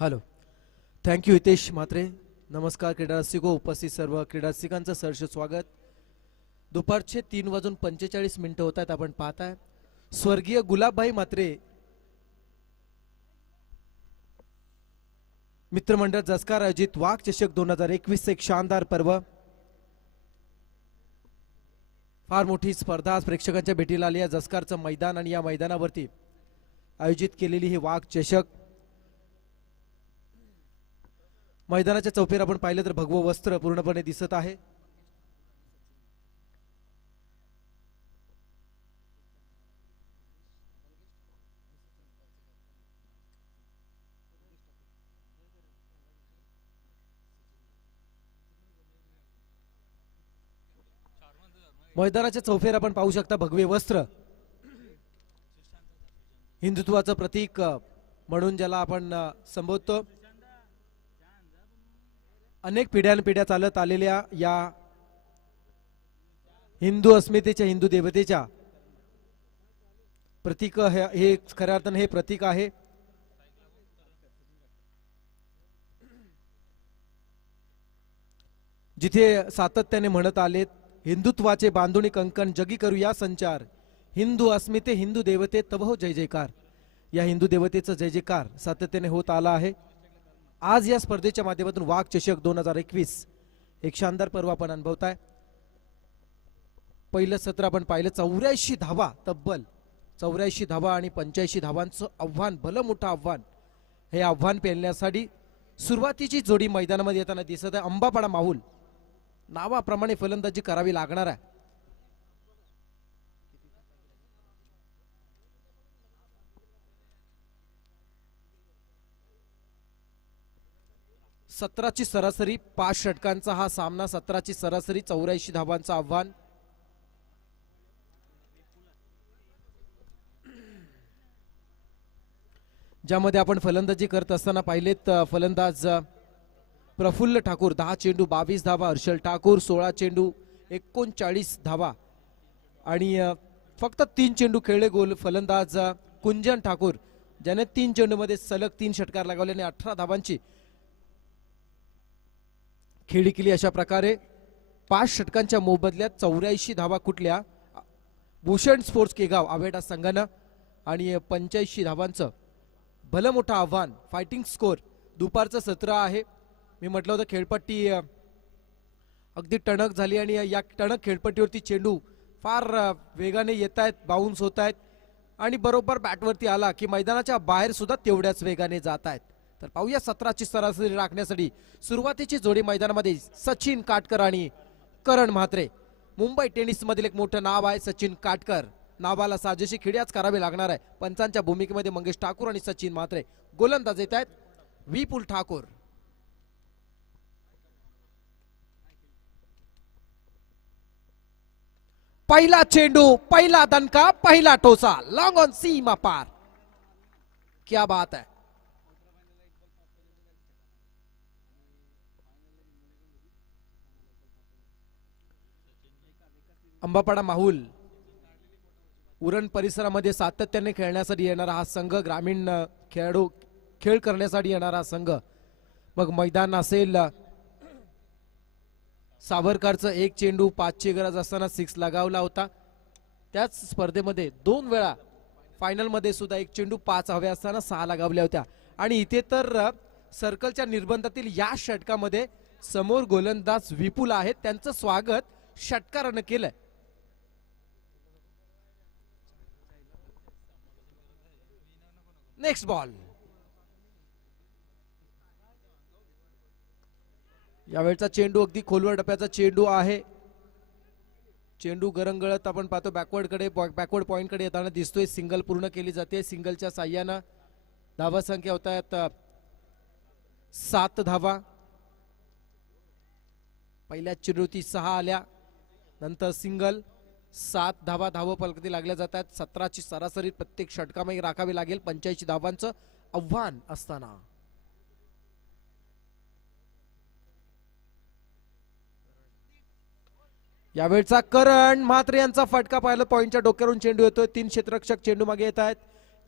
Hello, thank you Hitesh Mhatre. नमस्कार क्रीडा रसिको, उपस्थित सर्व क्रीडा रसिकांचं सहर्ष स्वागत. दुपारचे 3:45 होत आहेत. आपण पाहताय स्वर्गीय गुलाबभाई म्हात्रे मित्रमंडळ जसकार आयोजित वाघ चषक 2021 एक शानदार पर्व. फार मोठी स्पर्धा आज प्रेक्षकांच्या भेटीला आली आहे. जसकारचं मैदान आणि या मैदानावरती आयोजित केलेली ही वाघ चषक. मैदानाच्या चौफेर आपण पाहिलं तर भगवं वस्त्र पूर्णपणे दिसत आहे. मैदानाच्या चौफेर आपण पाहू शकता भगवे वस्त्र, हिंदुत्वाचं प्रतीक म्हणून ज्याला आपण संबोधतो. अनेक पिढ्यानपिढ्या चालत आलेल्या या हिंदू अस्मितेच्या, हिंदू देवतेच्या प्रतीक हे खऱ्या अर्थाने हे प्रतीक आहे. जिथे सातत्याने म्हणत आलेत हिंदुत्वाचे बांधुणी कंकण जगी करूया संचार, हिंदू अस्मिते हिंदू देवते तव हो जय जयकार. या हिंदू देवतेचा जय जयकार सातत्याने होत आला आहे. आज या स्पर्धेच्या माध्यमातून वाघ चषक 2021 एक शानदार पर्व आपण अनुभवताय. पहिलं सत्र आपण पाहिलं 84 धावा, तब्बल 84 धावा आणि 85 धावांचं आव्हान, भलं मोठं आव्हान. हे आव्हान पेलण्यासाठी सुरुवातीची जोडी मैदानामध्ये येताना दिसत आहे. अंबापाडा माहुल नावाप्रमाणे फलंदाजी करावी लागणार आहे. सत्राची सरासरी 5 षटकांचा हा सामना. 17ची सरासरी 84 धावांचं आव्हान. ज्यामध्ये आपण फलंदाजी करत असताना पाहिलेत फलंदाज प्रफुल्ल ठाकूर 10 चेंडू 22 धावा, हर्षल ठाकूर 16 चेंडू 39 धावा आणि फक्त 3 चेंडू खेळले गोल फलंदाज कुंजन ठाकूर ज्याने 3 चेंडूमध्ये सलग 3 षटकार लगावले आणि 18 धावांची खेळी केली. अशा प्रकारे 5 षटकांच्या मोबदल्यात 84 धावा कुठल्या भूषण स्पोर्ट्स केगाव आवेडा संघानं आणि 85 धावांचं भलं मोठं आव्हान. Fighting score. दुपारचं सत्र आहे. मी म्हटलं होतं खेळपट्टी अगदी टणक झाली आणि या टणक खेळपट्टीवरती चेंडू फार वेगाने येत आहेत, बाउन्स होत आहेत आणि बरोबर बॅटवरती आला की मैदानाच्या बाहेर सुद्धा तेवढ्याच वेगाने जात आहेत. तर पाहूया 17ची सरासरी राखण्यासाठी सुरुवातीची जोडी मैदानामध्ये सचिन काटकर आणि करण म्हात्रे. मुंबई टेनिस मधील एक मोठं नाव आहे सचिन काटकर नावाला साजेशी खिड्याच करावे लागणार आहे. पंचांच्या भूमिकेमध्ये मंगेश ठाकूर आणि सचिन म्हात्रे. गोलंदाज येत आहेत विपुल ठाकूर. पहिला चेंडू, पहिला दणका, पहिला टोसा, लॉंग ऑन सीमा पार. क्या बात है. अंबापाडा माहुल उरण परिसरामध्ये सातत्याने खेळण्यासाठी येणारा हा संघ, ग्रामीण खेळाडू खेळ करण्यासाठी येणारा संघ. मग मैदान असेल सावरकरचं एक चेंडू 5ची गरज असताना 6 लगावला होता. त्याच स्पर्धेमध्ये 2 वेळा फायनल मध्ये सुद्धा एक चेंडू 5 हवे असताना 6 लगावल्या होत्या. आणि इथे तर सर्कलच्या निर्बंधातील या षटकामध्ये समोर गोलंदाज विपुल आहेत, त्यांचं स्वागत षटकारानं केलंय. Next ball. यावेळचा चेंडू अगदी खोलवर डप्याचा चेंडू आहे. चेंडू गरंगळत आपण पाहतो बॅकवर्ड पॉइंट कडे येताना दिसतोय. सिंगल पूर्ण केली जाते. सिंगलच्या साह्यानं धावा संख्या होत आहेत 7 धावा. पहिल्या चेंडूती 6 आल्या, नंतर सिंगल 7 धावा धावफलकातील लागल्या जात आहेत. 17ची सरासरी प्रत्येक षटकामध्ये राखावी लागेल 85 धावांचं आव्हान असताना. यावेळचा करण म्हात्रे यांचा फटका पाहिला. पॉइंटच्या डोक्यावरून चेंडू येतोय. 3 क्षेत्ररक्षक चेंडू मागे येत आहेत.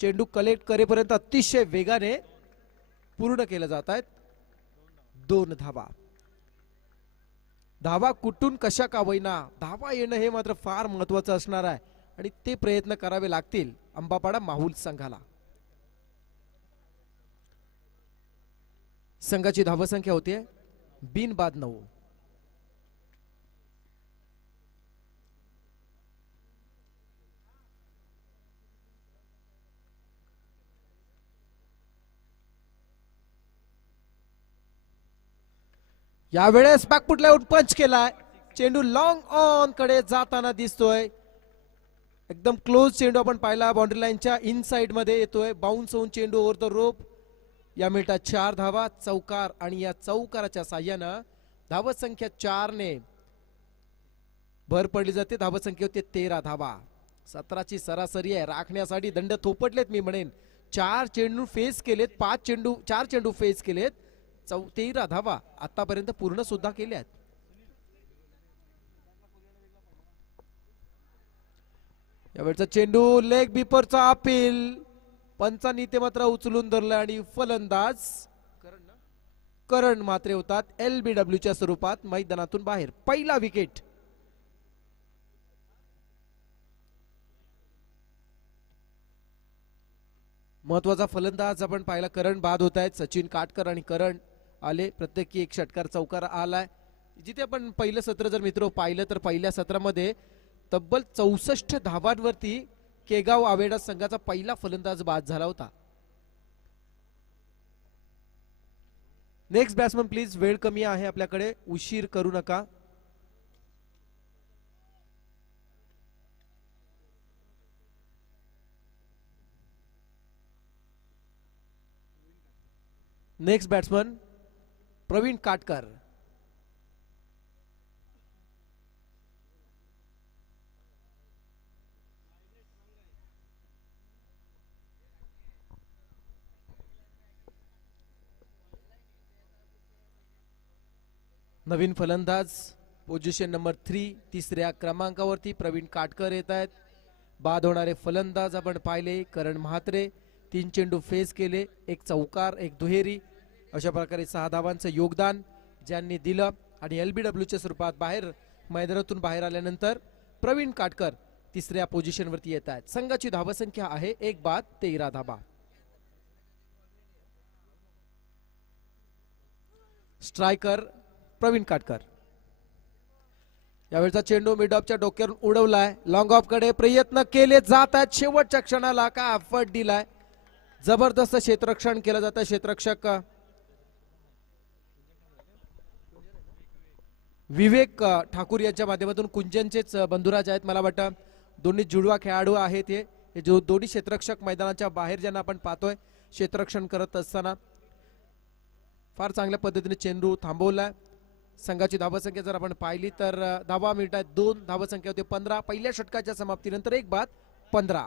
चेंडू कलेक्ट करेपर्यंत अतिशय वेगाने पूर्ण केलं जात आहेत. 2 धावा. धावा कुठून कशा का होईना धावा येणं हे मात्र फार महत्वाचं असणार आहे आणि ते प्रयत्न करावे लागतील अंबापाडा माहुल संघाला. संघाची धावसंख्या होते बिनबाद 9. यावेळेस बॅकफुटला येऊन पंच केलाय. चेंडू लॉंग ऑन कडे जाताना दिसतोय. एकदम क्लोज चेंडू आपण पाहिला. बाउंड्री लाईनच्या इनसाइड मध्ये येतोय. बाउन्स होऊन चेंडू ओव्हर द रोप. या मिनिटात 4 धावा चौकार आणि या चौकाराच्या साह्यानं धावसंख्या 4 ने भर पडली जाते. धावसंख्या होते 13 धावा. 17ची सरासरी आहे. राखण्यासाठी दंड थोपटलेत मी म्हणेन. 4 चेंडू फेस केलेत. 4 चेंडू फेस केलेत. 13 धावा आतापर्यंत पूर्ण सुद्धा केल्या आहेत. यावेळचा चेंडू लेग बिपरचा अपील. पंचांनी ते मात्र उचलून धरलं आणि फलंदाज करण म्हात्रे होतात LBW च्या स्वरूपात मैदानातून बाहेर. पहिला विकेट. महत्वाचा फलंदाज आपण पाहिला करण बाद होत आहेत. सचिन काटकर आणि करण आले. प्रत्येकी एक षटकार चौकार आलाय. जिथे आपण पहिलं सत्र जर मित्र पाहिलं तर पहिल्या सत्रामध्ये तब्बल 64 धावांवरती केगाव आवेडा संघाचा पहिला फलंदाज बाद झाला होता. Next batsman please. वेळ कमी आहे आपल्याकडे, उशीर करू नका. Next batsman Pravin Katkar. नवीन फलंदाज पोझिशन नंबर 3 तिसऱ्या क्रमांकावरती प्रवीण काटकर येत आहेत. बाद होणारे फलंदाज आपण पाहिले करण म्हात्रे. 3 चेंडू फेस केले. 1 चौकार 1 दुहेरी अशा प्रकारे 6 धावांचं योगदान ज्यांनी दिलं. आणि LBW च्या स्वरूपात बाहेर मैदानातून बाहेर आल्यानंतर प्रवीण काटकर तिसऱ्या पोझिशन वरती येत आहेत. संघाची धावसंख्या आहे 1 बाद 13 धावा. स्ट्रायकर प्रवीण काटकर. यावेळचा चेंडू मिड ऑफच्या डोक्यावरून उडवलाय. लॉंग ऑफ कडे प्रयत्न केले जात आहेत. शेवटच्या क्षणाला का एफर्ट दिलाय. जबरदस्त क्षेत्ररक्षण केलं जातं. क्षेत्ररक्षक विवेक ठाकूर यांच्या माध्यमातून कुंजनचेच बंधुराज आहेत मला वाटतं. दोन्ही जुडवा खेळाडू आहेत हे जो दोन्ही क्षेत्ररक्षक मैदानाच्या बाहेर ज्यांना आपण पाहतोय क्षेत्ररक्षण करत असताना फार चांगल्या पद्धतीने चेंडू थांबवलाय. संघाची धावसंख्या जर आपण पाहिली तर 10 मिनिटात 2 धावसंख्या होती 15. पहिल्या षटकाच्या समाप्तीनंतर एक बाद 15.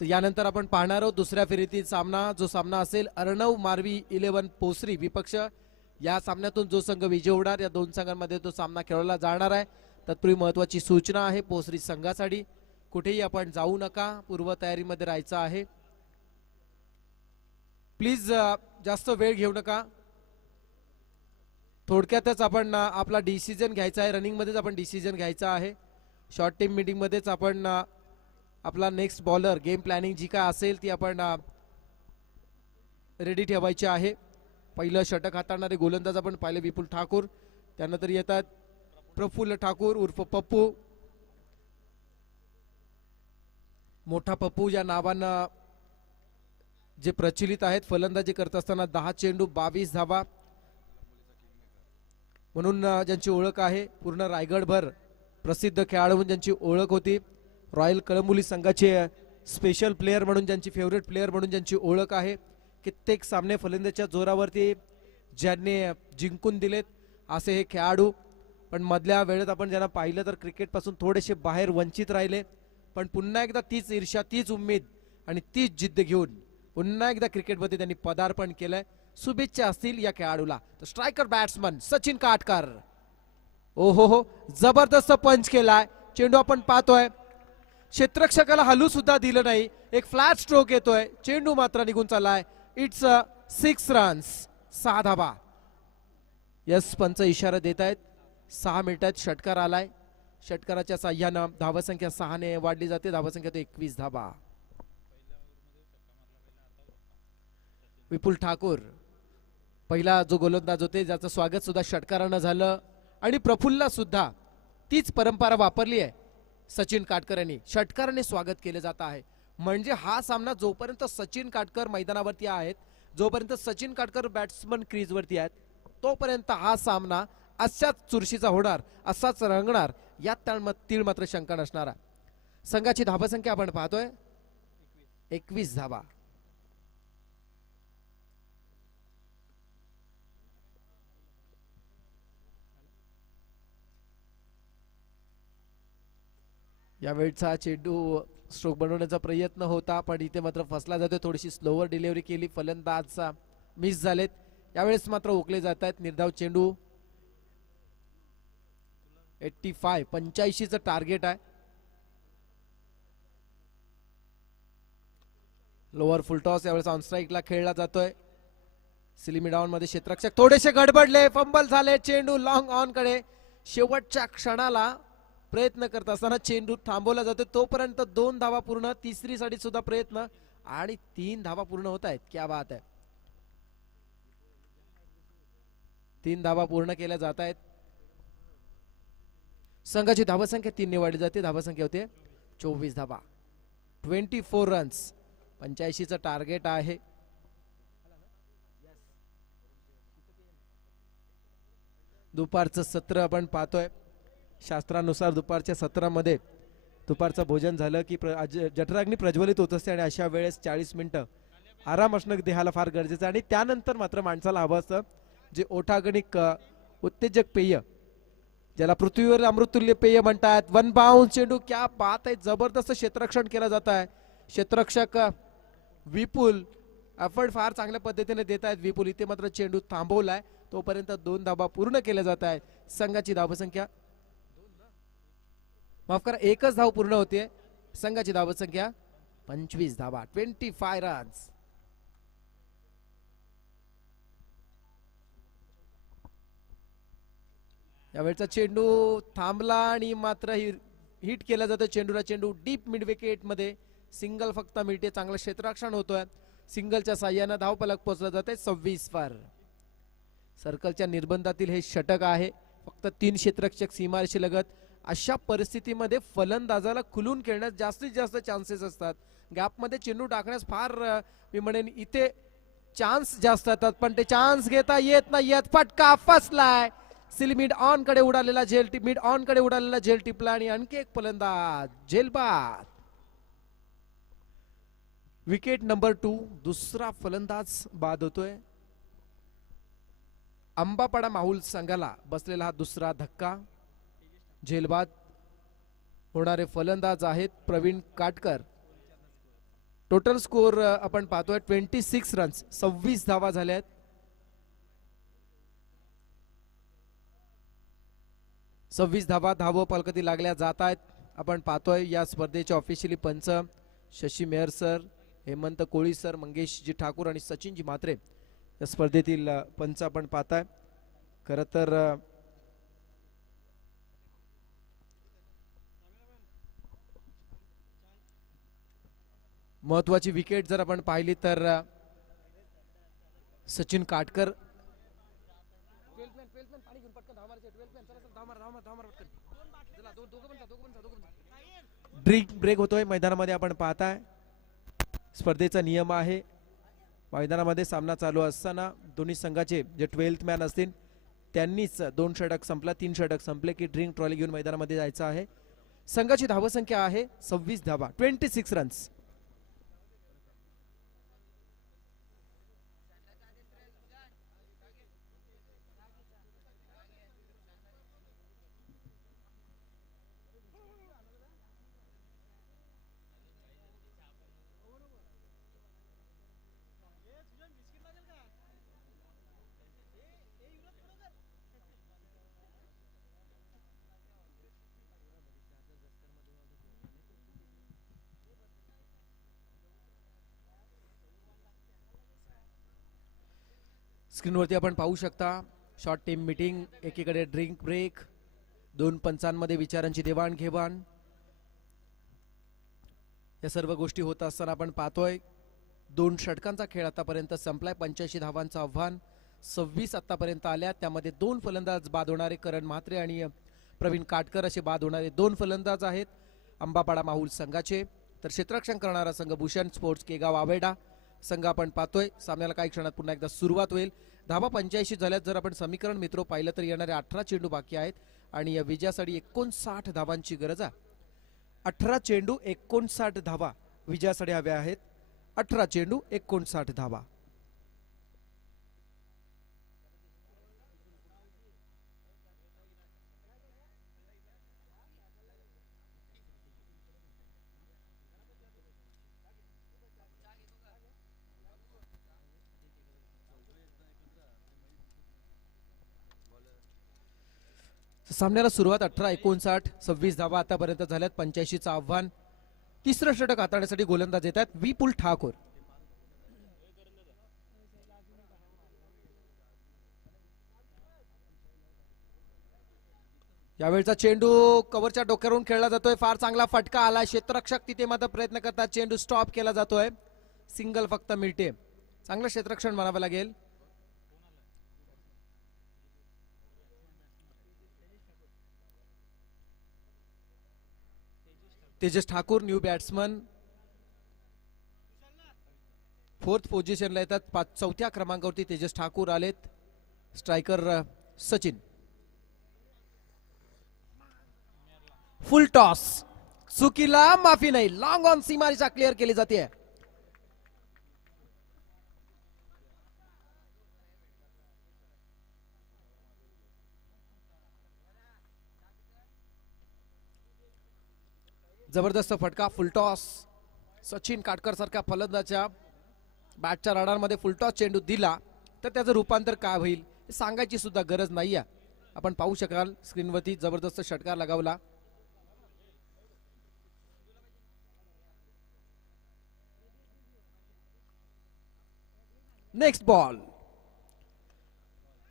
तर यानंतर आपण पाहणार आहोत दुसऱ्या फेरीतील सामना. जो सामना असेल अर्णव मारवी 11 पोसरी विपक्ष. या सामन्यातून जो संघ विजय होणार या दोन संघांमध्ये तो सामना खेळवला जाणार आहे. तत्पूर्वी महत्वाची सूचना आहे पोसरी संघासाठी, कुठेही आपण जाऊ नका, पूर्व तयारीमध्ये राहायचं आहे. प्लीज जास्त वेळ घेऊ नका. थोडक्यातच आपण आपला डिसिजन घ्यायचा आहे. रनिंग मध्येच आपण डिसिजन घ्यायचा आहे. शॉर्ट टीम मीटिंग मध्येच आपण आपला नेक्स्ट बॉलर गेम प्लॅनिंग जी काय असेल ती आपण रेडी ठेवायची आहे. पहिलं षटक हाताळणारे गोलंदाज आपण पाहिले विपुल ठाकूर. त्यानंतर येतात प्रफुल्ल ठाकूर उर्फ पप्पू. मोठा पप्पू या नावानं जे प्रचलित आहेत. फलंदाजी करत असताना 10 चेंडू 22 धावा म्हणून ज्यांची ओळख आहे. पूर्ण रायगडभर प्रसिद्ध खेळाडू म्हणून ज्यांची ओळख होती. रॉयल कळंबुली संघाचे स्पेशल प्लेयर म्हणून ज्यांची फेवरेट प्लेयर म्हणून ज्यांची ओळख आहे. कित्येक सामने फलंदाजीच्या जोरावरती ज्यांनी जिंकून दिलेत असे हे खेळाडू. पण मधल्या वेळेत आपण ज्यांना पाहिलं तर क्रिकेटपासून थोडेसे बाहेर वंचित राहिले. पण पुन्हा एकदा तीच ईर्ष्या, तीच उमेद आणि तीच जिद्द घेऊन पुन्हा एकदा क्रिकेटमध्ये त्यांनी पदार्पण केलंय. शुभेच्छा असतील या खेळाडूला. Striker batsman Sachin Katkar. ओहो हो, जबरदस्त पंच केलाय. चेंडू आपण पाहतोय क्षेत्ररक्षकाला हलू सुद्धा दिलं नाही. एक फ्लॅट स्ट्रोक येतोय. चेंडू मात्र निघून चाललाय. It's 6 runs, 6 dhaba. यस पंच इशारा देत आहेत. 6 मिनिटात षटकार आलाय. षटकाराच्या साह्यानं धावसंख्या 6 ने वाढली जाते. धावसंख्या 21 धाबा. विपुल ठाकूर पहिला जो गोलंदाज होते ज्याचं स्वागत सुद्धा षटकारानं झालं. आणि प्रफुल्ला सुद्धा तीच परंपरा वापरली आहे. सचिन काटकर यांनी षटकाराने स्वागत केले जात आहे. म्हणजे हा सामना जोपर्यंत सचिन काटकर मैदानावरती आहेत, जोपर्यंत सचिन काटकर बॅट्समन क्रीजवरती आहेत, तोपर्यंत हा सामना अशाच चुरशीचा होणार, असाच रंगणार, यात तीळ मात्र शंका नसणार. संघाची धावसंख्या आपण पाहतोय 21 धावा. यावेळचा चेंडू स्ट्रोक बनवण्याचा प्रयत्न होता पण इथे मात्र फसला जातोय. थोडीशी स्लोवर डिलिव्हरी केली. फलंदाज मिस झालेत. यावेळेस मात्र ओकले जात आहेत. निर्धाव चेंडू 85 चं टार्गेट आहे. लोअर फुल टॉस यावेळेस ऑन स्ट्राईकला खेळला जातोय. सिलिमी डाऊन मध्ये क्षेत्ररक्षक थोडेसे गडबडले. फंबल झाले. चेंडू लॉंग ऑन कडे शेवटच्या क्षणाला प्रयत्न करत असताना चेंडू थांबवला जातो. तोपर्यंत 2 धावा पूर्ण. तिसरी साठी सुद्धा प्रयत्न आणि 3 धावा पूर्ण होत आहेत. क्या बात आहे. 3 धावा पूर्ण केल्या जात आहेत. संघाची धावसंख्या 3 ने वाढली जाते. धावसंख्या होते 24 धावा. 24 रन्स. 85 चं टार्गेट आहे. दुपारचं सत्र आपण पाहतोय. शास्त्रानुसार दुपारच्या सत्रामध्ये दुपारचं भोजन झालं की जठराग्नी प्रज्वलित होत असते आणि अशा वेळेस 40 मिनिटं आराम असणं देहाला फार गरजेचं. आणि त्यानंतर मात्र माणसाला हवं असतं जे ओठागणिक उत्तेजक पेय, ज्याला पृथ्वीवर अमृततुल्य पेय म्हणतात. 1 बाउंस चेंडू. क्या बात आहे. जबरदस्त क्षेत्ररक्षण केलं जात आहे. क्षेत्ररक्षक विपुल एफर्ट फार चांगल्या पद्धतीने देत आहेत. विपुल इथे मात्र चेंडू थांबवलाय. तोपर्यंत 2 धावा पूर्ण केल्या जात आहेत. संघाची धावसंख्या माफ करा 1च धाव पूर्ण होते. संघाची धावसंख्या 25 धावा. 25 रन्स. यावेळचा चेंडू थांबला आणि मात्र हिट केला जातो चेंडूला. चेंडू डीप मिड विकेट मध्ये सिंगल फक्त मिळते. चांगलं क्षेत्ररक्षण होतोय. सिंगलच्या साह्यानं धावफलक पोहोचला जाते 26 वर. सर्कलच्या निर्बंधातील हे षटक आहे. फक्त 3 क्षेत्ररक्षक सीमारेषे लगत. अशा परिस्थितीमध्ये फलंदाजाला खुलून खेळण्यास जास्तीत जास्त चान्सेस असतात. गॅपमध्ये चेंडू टाकण्यास फार मी म्हणेन इथे चान्स जास्त येतात पण ते चान्स घेता येत नाहीयेत. फटका फसलाय. सिलिमिड ऑन कडे उडालेला झेल टिप, मिड ऑन कडे उडालेला झेल टिपला आणि आणखी एक फलंदाज झेलबाद. विकेट नंबर 2, दुसरा फलंदाज बाद होतोय. आंबापाडा माहुल संघाला बसलेला हा दुसरा धक्का. झेलबाद होणारे फलंदाज आहेत प्रवीण काटकर. टोटल स्कोर आपण पाहतोय 26 रन्स, 26 धावा झाल्यात. धाव पलकती लागल्या जात आहेत. आपण पाहतोय या स्पर्धेचे ऑफिशियली पंच शशी मेहर सर, हेमंत कोळी सर, मंगेशजी ठाकूर आणि सचिनजी म्हात्रे या स्पर्धेतील पंच आपण पाहताय. खर तर महत्वाची विकेट जर आपण पाहिली तर सचिन काटकर ड्रिंक ब्रेक होतोय मैदानामध्ये आपण पाहताय. स्पर्धेचा नियम आहे मैदानामध्ये सामना चालू असताना दोन्ही संघाचे जे 12th मॅन असतील त्यांनीच 2 षटक संपला, 3 षटक संपले की ड्रिंक ट्रॉली घेऊन मैदानामध्ये जायचं आहे. संघाची धावसंख्या आहे 26 धावा, 26 रन्स. स्क्रीनवरती आपण पाहू शकता शॉर्ट टीम मीटिंग, एकीकडे ड्रिंक ब्रेक, 2 पंचांमध्ये विचारांची देवाणघेवाण, या सर्व गोष्टी होत असताना आपण पाहतोय 2 षटकांचा खेळ आतापर्यंत संपलाय. 85 धावांचं आव्हान, 26 आतापर्यंत आल्या. त्यामध्ये 2 फलंदाज बाद होणारे करण म्हात्रे आणि प्रवीण काटकर असे बाद होणारे 2 फलंदाज आहेत आंबापाडा माहुल संघाचे. तर क्षेत्ररक्षण करणारा संघ भूषण स्पोर्ट्स केगाव आवेडा संघ आपण पाहतोय. सामन्याला काही क्षणात पुन्हा एकदा सुरुवात होईल. धावा 85 झाल्यात. जर आपण समीकरण मित्र पाहिलं तर येणारे 18 चेंडू बाकी आहेत आणि या विजयासाठी 59 धावांची गरज आहे. 18 चेंडू 59 धावा विजयासाठी हव्या आहेत. 18 चेंडू 59 धावा. सामन्याला सुरुवात 18-59, 26 धावा आतापर्यंत झाल्यात. 85चं आव्हान. तिसरं षटक हाताळण्यासाठी गोलंदाज येत आहेत विपुल ठाकूर. यावेळचा चेंडू कव्हरच्या डोक्यावरून खेळला जातोय. फार चांगला फटका आला. क्षेत्ररक्षक तिथे मात्र प्रयत्न करतात. चेंडू स्टॉप केला जातोय. सिंगल फक्त मिळते. चांगलं क्षेत्ररक्षण म्हणावं लागेल. Tejas Thakur new batsman 4th पोझिशनला येतात. 4थ्या क्रमांकावरती तेजस ठाकूर आलेत. स्ट्रायकर सचिन. फुल टॉस, चुकीला माफी नाही. लॉंग ऑन सीमारेषा क्लिअर केली जाते. जबरदस्त फटका. फुलटॉस. सचिन काटकर सारख्या फलंदाजाच्या बॅटच्या राडांमध्ये फुलटॉस चेंडू दिला तर त्याचं रूपांतर काय होईल हे सांगायची सुद्धा गरज नाहीये. आपण पाहू शकाल स्क्रीनवरती जबरदस्त षटकार लगावला. Next ball.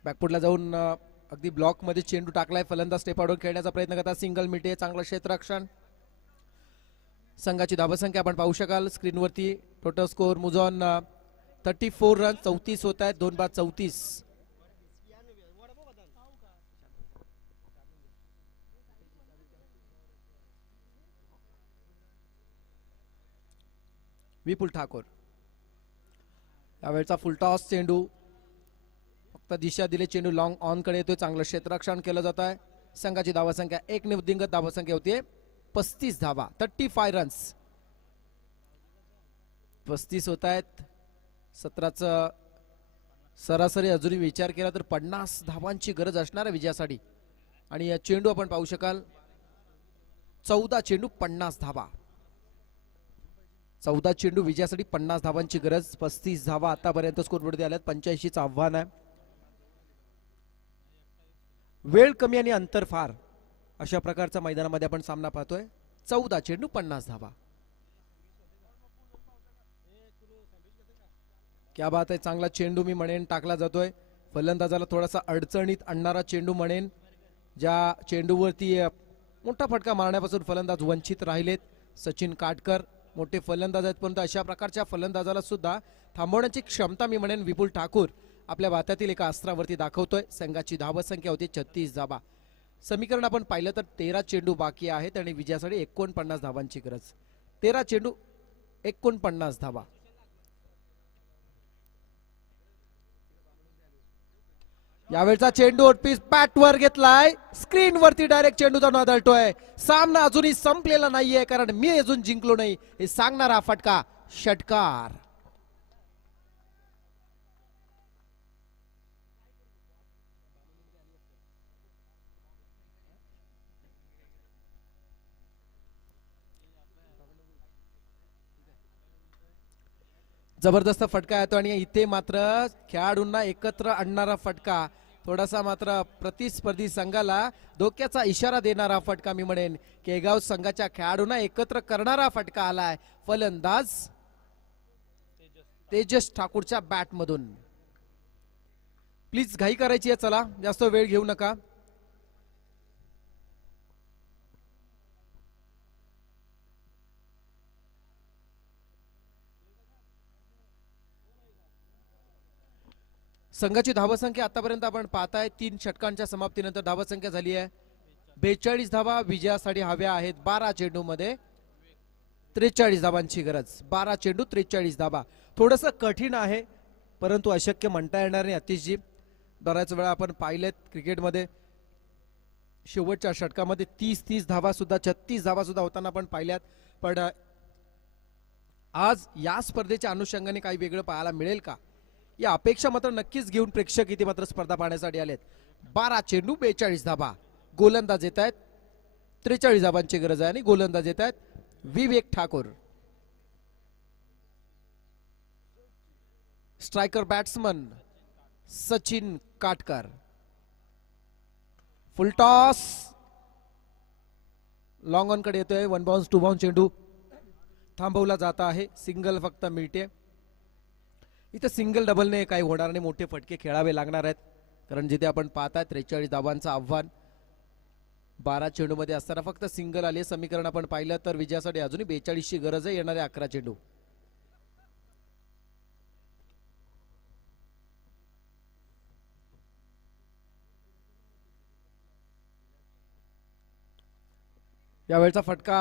बॅकफुटला जाऊन अगदी ब्लॉक मध्ये चेंडू टाकलाय. फलंदाज स्टेपाडून खेळण्याचा प्रयत्न करतात. सिंगल मिटे. चांगलं क्षेत्ररक्षण. संघाची धावसंख्या आपण पाहू शकाल स्क्रीनवरती. टोटल स्कोर मुझॉन 34 रन. 34 होत आहेत. 2 बाद 34. विपुल ठाकूर यावेळचा फुलटॉस चेंडू, फक्त दिशा दिले, चेंडू लॉंग ऑन कडे येतोय, चांगलं क्षेत्ररक्षण केलं जात आहे. संघाची धावसंख्या 1 ने वृद्धिंगत धावसंख्या होतीये 35 धावा, 35 रन्स. 35 होत आहेत. 17चं सरासरी अजूनही विचार केला तर 50 धावांची गरज असणार आहे विजयासाठी. आणि या चेंडू आपण पाहू शकाल 14 चेंडू 50 धावा. 14 चेंडू विजयासाठी 50 धावांची गरज. 35 धावा आतापर्यंत स्कोरबोर्डमध्ये आल्यात. 85चं आव्हान आहे. वेळ कमी आणि अंतर फार अशा प्रकारचा मैदानामध्ये आपण सामना पाहतोय. 14 चेंडू 50 धावा. क्या बात आहे. चांगला चेंडू मी म्हणेन टाकला जातोय. फलंदाजाला थोडासा अडचणीत आणणारा चेंडू म्हणेन. ज्या चेंडूवरती मोठा फटका मारण्यापासून फलंदाज वंचित राहिलेत. सचिन काटकर मोठे फलंदाज आहेत, परंतु अशा प्रकारच्या फलंदाजाला सुद्धा थांबवण्याची क्षमता मी म्हणेन विपुल ठाकूर आपल्या भात्यातील एका अस्त्रावरती दाखवतोय. संघाची धावसंख्या होती 36 धावा. समीकरण आपण पाहिलं तर 13 चेंडू बाकी आहेत आणि विजयासाठी 49 धावांची गरज. 13 चेंडू 49 धावा. यावेळचा चेंडू ओटपीस बॅटवर घेतलाय. स्क्रीन वरती डायरेक्ट चेंडूचा नाद आढळतोय. सामना अजूनही संपलेला नाहीये, कारण मी अजून जिंकलो नाही हे सांगणारा फटका, षटकार. जबरदस्त फटका येतो आणि इथे मात्र खेळाडूंना एकत्र आणणारा फटका, थोडासा मात्र प्रतिस्पर्धी संघाला धोक्याचा इशारा देणारा फटका मी म्हणेन. केगाव संघाच्या खेळाडूंना एकत्र करणारा फटका आलाय फलंदाज तेजस ठाकूरच्या बॅट मधून. प्लीज घाई करायची आहे, चला जास्त वेळ घेऊ नका. संघाची धावसंख्या आतापर्यंत आपण पाहताय 3 षटकांच्या समाप्तीनंतर धावसंख्या झाली आहे 42 धावा. विजयासाठी हव्या आहेत 12 चेंडू मध्ये 43 धावांची गरज. 12 चेंडू 43 धावा. थोडस कठीण आहे, परंतु अशक्य म्हणता येणार नाही. अतिशजी बऱ्याच वेळा आपण पाहिलेत क्रिकेटमध्ये शेवटच्या षटकामध्ये 30 धावा सुद्धा 36 धावा सुद्धा होताना आपण पाहिल्यात. पण आज या स्पर्धेच्या अनुषंगाने काही वेगळं पाहायला मिळेल का या अपेक्षा मात्र नक्कीच घेऊन प्रेक्षक इथे मात्र स्पर्धा पाहण्यासाठी आलेत. 12 चेंडू 42 धावा. गोलंदाज येत आहेत 43 धावांची गरज आहे आणि गोलंदाज येत आहेत Vivek Thakur. Striker batsman Sachin Katkar. Full toss long on कडे येतोय. 1 बाउन्स 2 बाउन्स चेंडू थांबवला जात आहे. सिंगल फक्त मिळते. इथे सिंगल डबलने काही होणार नाही, मोठे फटके खेळावे लागणार आहेत, कारण जिथे आपण पाहताय 43 धावांचं आव्हान 12 चेंडू मध्ये असताना फक्त सिंगल आले. समीकरण आपण पाहिलं तर विजयासाठी अजूनही 42 ची गरज आहे. येणारे 11 चेंडू. यावेळचा फटका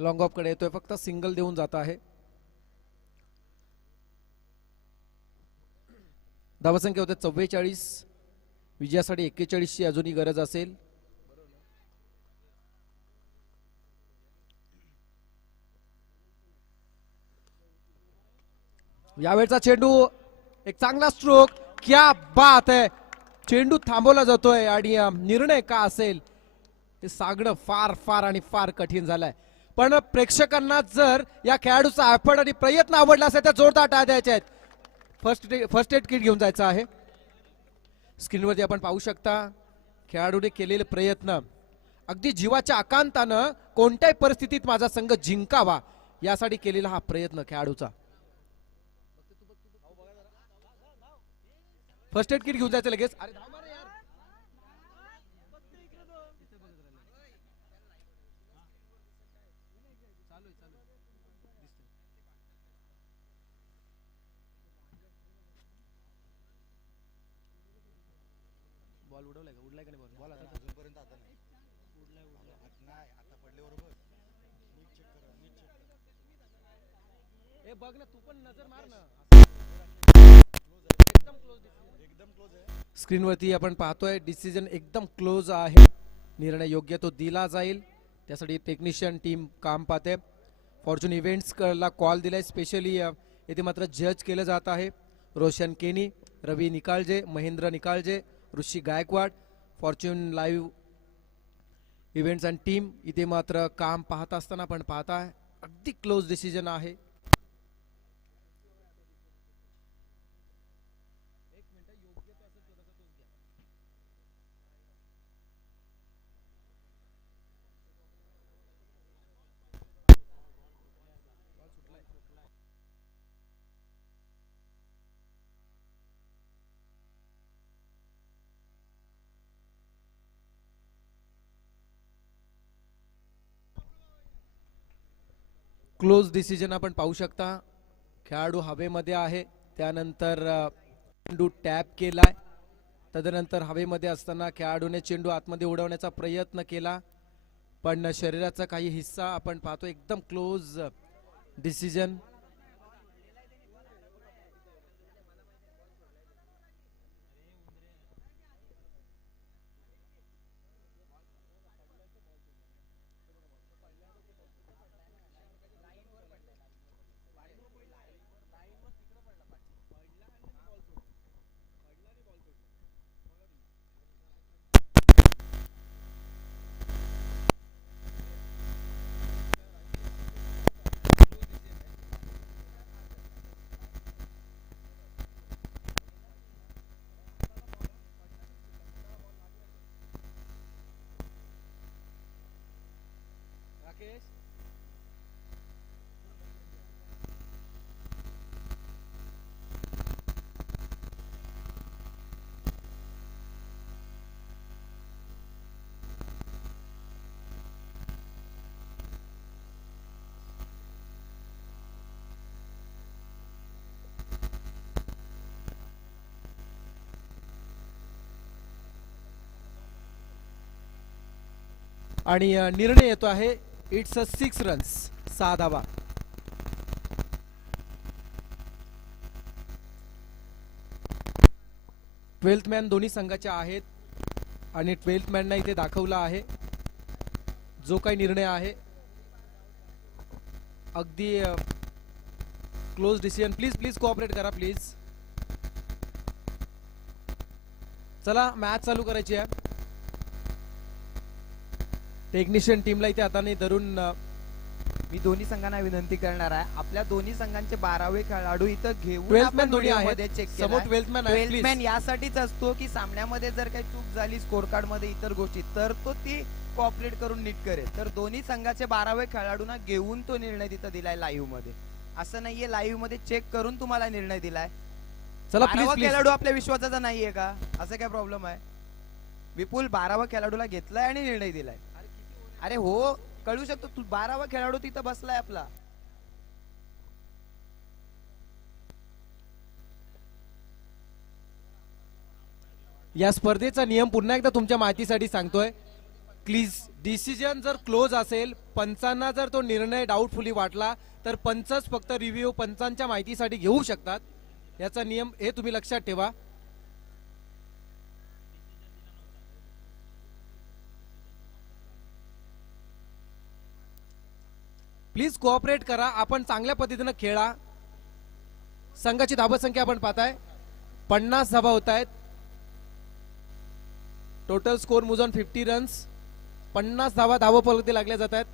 लॉंग ऑफ कडे येतोय. फक्त सिंगल देऊन जात आहे. धावसंख्या होते 44. विजयासाठी 41 ची अजूनही गरज असेल. यावेळचा चेंडू एक चांगला स्ट्रोक. क्या बात है. चेंडू थांबवला जातोय आणि निर्णय का असेल हे सांगणं फार फार आणि फार कठीण झालंय. पण प्रेक्षकांना जर या खेळाडूचा एफर्ट आणि प्रयत्न आवडला असेल तर जोरदार टाळ्या द्यायच्या आहेत. फर्स्ट एड किट घेऊन जायचं आहे. स्क्रीनवरती आपण पाहू शकता खेळाडूने केलेले प्रयत्न. अगदी जीवाच्या आकांतानं कोणत्याही परिस्थितीत माझा संघ जिंकावा यासाठी केलेला हा प्रयत्न खेळाडूचा. फर्स्ट एड किट घेऊन जायचं लगेच. अरे धाव मारे यार. बॉल उडवलाय का? उडलाय का नाही बॉल? आता अजूनपर्यंत आता नाही. उडलाय नाही आता पडले बरोबर. नीट चेक करा. बघ ना तू पण नजर मार ना. स्क्रीनवरती आपण पाहतोय डिसिजन एकदम क्लोज आहे. निर्णय योग्य तो दिला जाईल त्यासाठी टेक्निशियन टीम काम पाहते. फॉर्च्यून इव्हेंट्सला कॉल दिलाय स्पेशली. येथे मात्र जज केलं जात आहे Roshan Keni, Ravi Nikalje, Mahendra Nikalje, Rishi Gaikwad. Fortune live events and team इथे मात्र काम पाहत असताना आपण पाहताय अगदी क्लोज डिसिजन आहे. क्लोज डिसिजन आपण पाहू शकता. खेळाडू हवेमध्ये आहे त्यानंतर चेंडू टॅप केलाय. तदनंतर हवेमध्ये असताना खेळाडूने चेंडू आतमध्ये उडवण्याचा प्रयत्न केला पण शरीराचा काही हिस्सा आपण पाहतो. एकदम क्लोज डिसिजन. आणि निर्णय येतो आहे इट्स अ 6 रन्स, 6 धावा. ट्वेल्थ मॅन दोन्ही संघाचे आहेत आणि ट्वेल्थ मॅनना इथे दाखवला आहे जो काही निर्णय आहे अगदी close decision. Please please cooperate करा प्लीज. चला मॅच चालू करायची आहे. टेक्निशियन टीमला इथे आता नाही धरून मी दोन्ही संघांना विनंती करणार आहे आपल्या दोन्ही संघांचे 12वे खेळाडू इथं घेऊन 12th आपण man दोन्ही व्हिडिओमध्ये आहेत. चेक समोर 12th man आहे, 12th please. man यासाठीच असतो की सामन्यामध्ये जर काही चूक झाली स्कोर कार्ड मध्ये इतर गोष्टी तर तो ती कोऑपरेट करून नीट करेल. तर दोन्ही संघाचे 12वे खेळाडूंना घेऊन तो निर्णय तिथं दिलाय लाईव्ह मध्ये. असं नाहीये लाईव्ह मध्ये चेक करून तुम्हाला निर्णय दिलाय. चला 12वा प्लीज खेळाडू आपल्या विश्वासाचा नाहीये का असं काय प्रॉब्लेम आहे. विपुल 12वा खेळाडूला घेतलाय आणि निर्णय दिलाय. अरे हो कळू शकतो तू 12वा खेळाडू तिथं बसलाय आपला. या स्पर्धेचा नियम पुन्हा एकदा तुमच्या माहितीसाठी सांगतोय. प्लीज डिसिजन जर क्लोज असेल पंचांना जर तो निर्णय डाऊटफुली वाटला तर पंचच फक्त रिव्ह्यू पंचांच्या माहितीसाठी घेऊ शकतात. याचा नियम हे तुम्ही लक्षात ठेवा. प्लीज कोऑपरेट करा. आपण चांगल्या पद्धतीने खेळा. संघाची धावसंख्या आपण पाहताय 50 धावा होत आहेत. Total score मुजून 50 runs. 50 धावा धावफलकावरती लागल्या जात आहेत.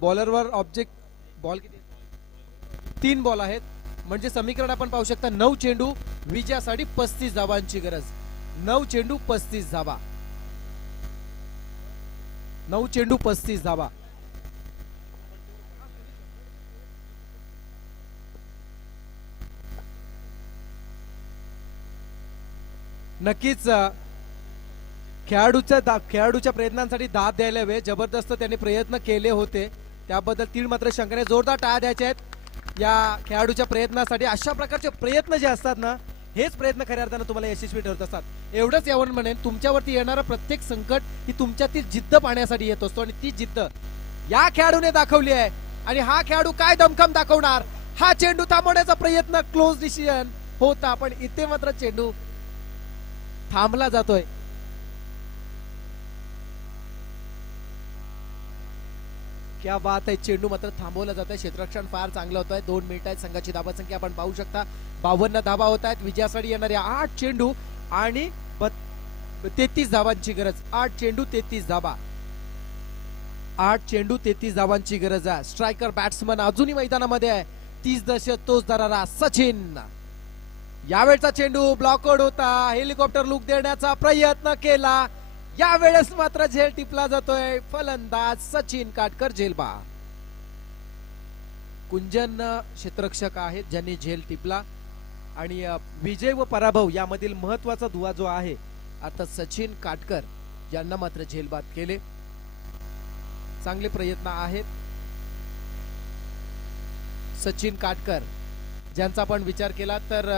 बॉलरवर ऑब्जेक्ट बॉल किती 3 बॉल आहेत म्हणजे समीकरण आपण पाहू शकता 9 चेंडू विजयासाठी 35 धावांची गरज. 9 चेंडू 35 धावा. 9 चेंडू 35 धावा. नक्कीच खेळाडूच्या प्रयत्नांसाठी दाद द्यायला हवे. जबरदस्त त्यांनी प्रयत्न केले होते त्याबद्दल तीळ मात्र शंकरने जोरदार टाळ्या द्यायच्या आहेत या खेळाडूच्या प्रयत्नासाठी. अशा प्रकारचे प्रयत्न जे असतात ना हेच प्रयत्न खऱ्या अर्थानं तुम्हाला यशस्वी ठरत असतात. एवढंच यावरून म्हणेन तुमच्यावरती येणारं प्रत्येक संकट ही तुमच्यातील जिद्द पाहण्यासाठी येत असतो आणि ती जिद्द या खेळाडूने दाखवली आहे आणि हा खेळाडू काय दमखम दाखवणार. हा चेंडू थांबवण्याचा प्रयत्न, क्लोज डिसिजन होता, पण इथे मात्र चेंडू थांबला जातोय. क्या बात आहे, चेंडू मात्र थांबवला जातोय. क्षेत्ररक्षण फार चांगलं होत आहे. 2 मिनिट आहेत. संघाची धाबा संख्या आपण पाहू शकता 52 धाबा होत आहेत. विजयासाठी येणारे 8 चेंडू आणि 33 धावांची गरज. 8 चेंडू 33 धाबा. 8 चेंडू 33 धावांची गरज आहे. स्ट्रायकर बॅट्समन अजूनही मैदानामध्ये आहे. 30 दशक तोच दरारा सचिन. यावेळचा चेंडू ब्लॉकआउट होता. हेलिकॉप्टर लुक देण्याचा प्रयत्न केला. यावेळेस मात्र झेल टिपला जातोय. फलंदाज सचिन काटकर झेलबा. कुंजन क्षेत्ररक्षक आहेत ज्यांनी झेल टिपला आणि विजय व पराभव यामधील महत्वाचा दुवा जो आहे आता सचिन काटकर ज्यांना मात्र झेलबाद केले. चांगले प्रयत्न आहेत. सचिन काटकर ज्यांचा आपण विचार केला तर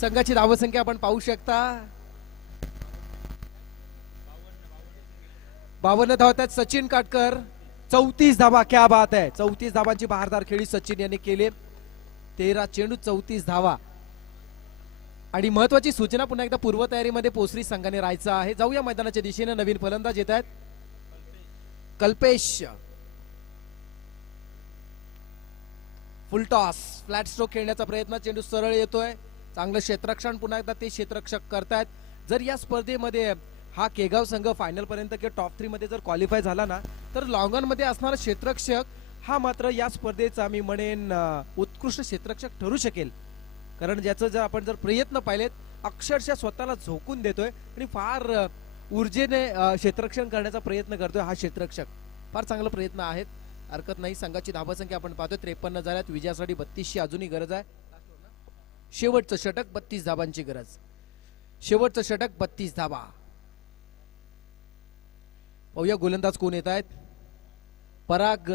संघाची धावसंख्या आपण पाहू शकता 52 धावत आहेत. सचिन काटकर 34 धावा. क्या बात आहे. 34 धावांची बहारदार खेळी सचिन यांनी केली. 13 चेंडू 34 धावा. आणि महत्वाची सूचना पुन्हा एकदा पूर्वतयारीमध्ये पोसरी संघाने राहायचं आहे. जाऊया मैदानाच्या दिशेने. नवीन फलंदाज येत आहेत. कल्पेश. फुल टॉस, फ्लॅट स्ट्रोक खेळण्याचा प्रयत्न. चेंडू सरळ येतोय. चांगलं क्षेत्ररक्षण पुन्हा एकदा ते क्षेत्ररक्षक करतायत. जर या स्पर्धेमध्ये हा केगाव संघ फायनल पर्यंत किंवा टॉप 3 मध्ये जर क्वालिफाय झाला ना तर लॉंग ऑन मध्ये असणारा क्षेत्ररक्षक हा मात्र या स्पर्धेचा मी म्हणेन उत्कृष्ट क्षेत्ररक्षक ठरू शकेल. कारण ज्याचं जर आपण जर प्रयत्न पाहिलेत अक्षरशः स्वतःला झोकून देतोय आणि फार ऊर्जेने क्षेत्ररक्षण करण्याचा प्रयत्न करतोय हा क्षेत्ररक्षक. फार चांगला प्रयत्न आहेत. हरकत नाही. संघाची धावसंख्या आपण पाहतोय 53 झाल्यात. विजयासाठी 32ची अजूनही गरज आहे. शेवटचं षटक 32 धावांची गरज. शेवटचं षटक 32 धावा. पाहूया गोलंदाज कोण येत आहेत. पराग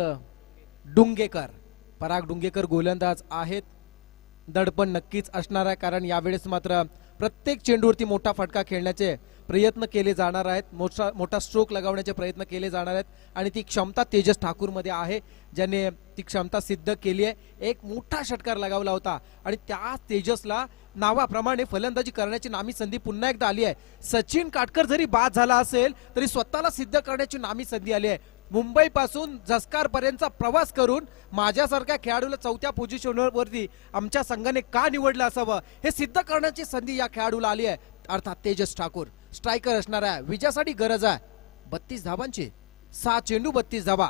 डुंगेकर. पराग डुंगेकर गोलंदाज आहेत. दडपण नक्कीच असणार आहे कारण यावेळेस मात्र प्रत्येक चेंडूवरती मोठा फटका खेळण्याचे प्रयत्न केले जाणार आहेत. मोठा स्ट्रोक लगावण्याचे प्रयत्न केले जाणार आहेत आणि ती क्षमता तेजस ठाकूर मध्ये आहे ज्याने ती क्षमता सिद्ध केली आहे. एक मोठा षटकार लगावला होता आणि त्या तेजसला नावाप्रमाणे फलंदाजी करण्याची नामी संधी पुन्हा एकदा आली आहे. सचिन काटकर जरी बाद झाला असेल तरी स्वतःला सिद्ध करण्याची नामी संधी आली आहे. मुंबई पासून झस्कार पर्यंतचा प्रवास करून माझ्यासारख्या खेळाडूला 4थ्या पोझिशनवरती आमच्या संघाने का निवडलं असावं हे सिद्ध करण्याची संधी या खेळाडूला आली आहे. अर्थात तेजस ठाकूर स्ट्रायकर असणार आहे. विजयासाठी गरज आहे 32 धावांची. 6 चेंडू 32 धावा.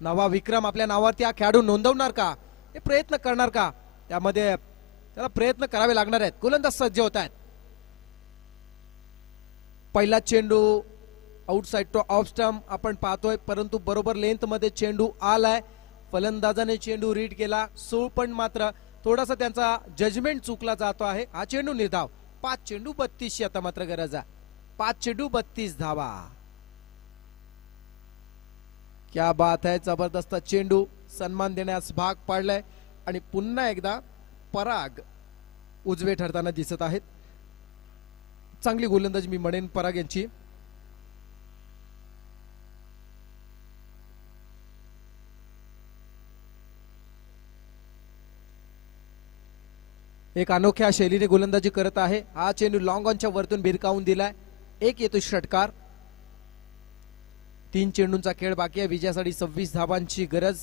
नवा विक्रम आपल्या नावावरती हा खेळाडू नोंदवणार का, हे प्रयत्न करणार का, त्यामध्ये त्याला प्रयत्न करावे लागणार आहेत. गोलंदाज सज्ज होत आहेत. पहिला चेंडू आउटसाइड टू ऑफ स्टंप आपण पाहतोय परंतु बरोबर लेंथ मध्ये चेंडू आलाय. फलंदाजाने चेंडू रीड केला पण मात्र थोडासा त्यांचा जजमेंट चुकला जातो आहे. हा चेंडू निर्धाव. 5 चेंडू 32ची आता मात्र गरज आहे. 5 चेंडू 32 धावा. क्या बात है. जबरदस्त चेंडू सन्मान देण्यास भाग पाडलाय आणि पुन्हा एकदा पराग उजवे ठरताना दिसत आहेत. चांगली गोलंदाजी मी म्हणेन पराग यांची. एक अनोख्या शैलीने गोलंदाजी करत आहे. हा चेंडू लॉंग ऑनच्या वरतून भिरकावून दिलाय. एक येतो षटकार. 3 चेंडूंचा खेळ बाकी आहे. विजयासाठी 26 धावांची गरज.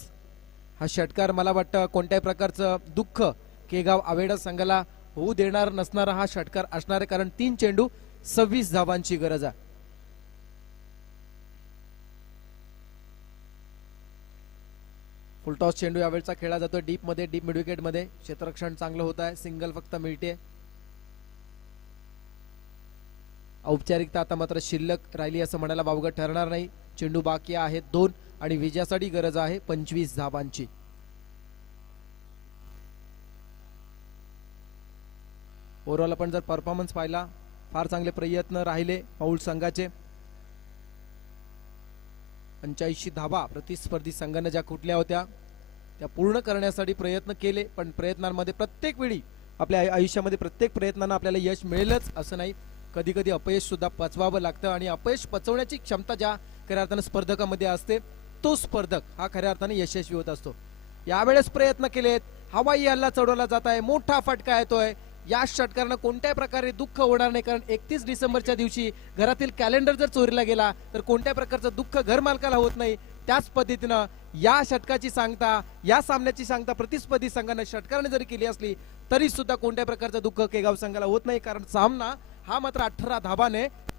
हा षटकार मला वाटतं कोणत्याही प्रकारचं दुःख केगाव आवेडा संघाला होऊ देणार नसणारा हा षटकार असणार आहे कारण 3 चेंडू 26 धावांची गरज आहे. फुलटॉस चेंडू यावेळचा खेळला जातोय डीप मध्ये, डीप मिड विकेट मध्ये. क्षेत्ररक्षण चांगलं होत आहे. सिंगल फक्त मिळते. औपचारिकता आता मात्र शिल्लक राहिली असं म्हणायला वावगं ठरणार नाही. चेंडू बाकी आहेत 2 आणि विजयासाठी गरज आहे 25 धावांची. ओव्हरऑल आपण जर परफॉर्मन्स पाहिला फार चांगले प्रयत्न राहिले माऊळ संघाचे. 85 धावा प्रतिस्पर्धी संघाने ज्या कुठल्या होत्या त्या पूर्ण करण्यासाठी प्रयत्न केले पण प्रयत्नांमध्ये प्रत्येक वेळी आपल्या आयुष्यामध्ये प्रत्येक प्रयत्नांना आपल्याला यश मिळेलच असं नाही, कधी कधी अपयश सुद्धा पचवावं लागतं आणि अपयश पचवण्याची क्षमता ज्या खऱ्या अर्थानं स्पर्धकामध्ये असते तो स्पर्धक हा खऱ्या अर्थाने यशस्वी होत असतो. यावेळेस प्रयत्न केलेत, हवाई हल्ला चढवला जात आहे, मोठा फटका येतोय. या षटकारांना कोणत्याही प्रकारे दुःख होणार नाही, कारण 31 डिसेंबरच्या दिवशी घरातील कॅलेंडर जर चोरीला गेला तर कोणत्या प्रकारचं दुःख घर मालकाला होत नाही. त्याच पद्धतीनं या षटकाची सांगता, या सामन्याची सांगता प्रतिस्पर्धी संघाने षटकाराने जरी केली असली तरी सुद्धा कोणत्या प्रकारचं दुःख केगाव संघाला होत नाही, कारण सामना हा मात्र 18 धाबाने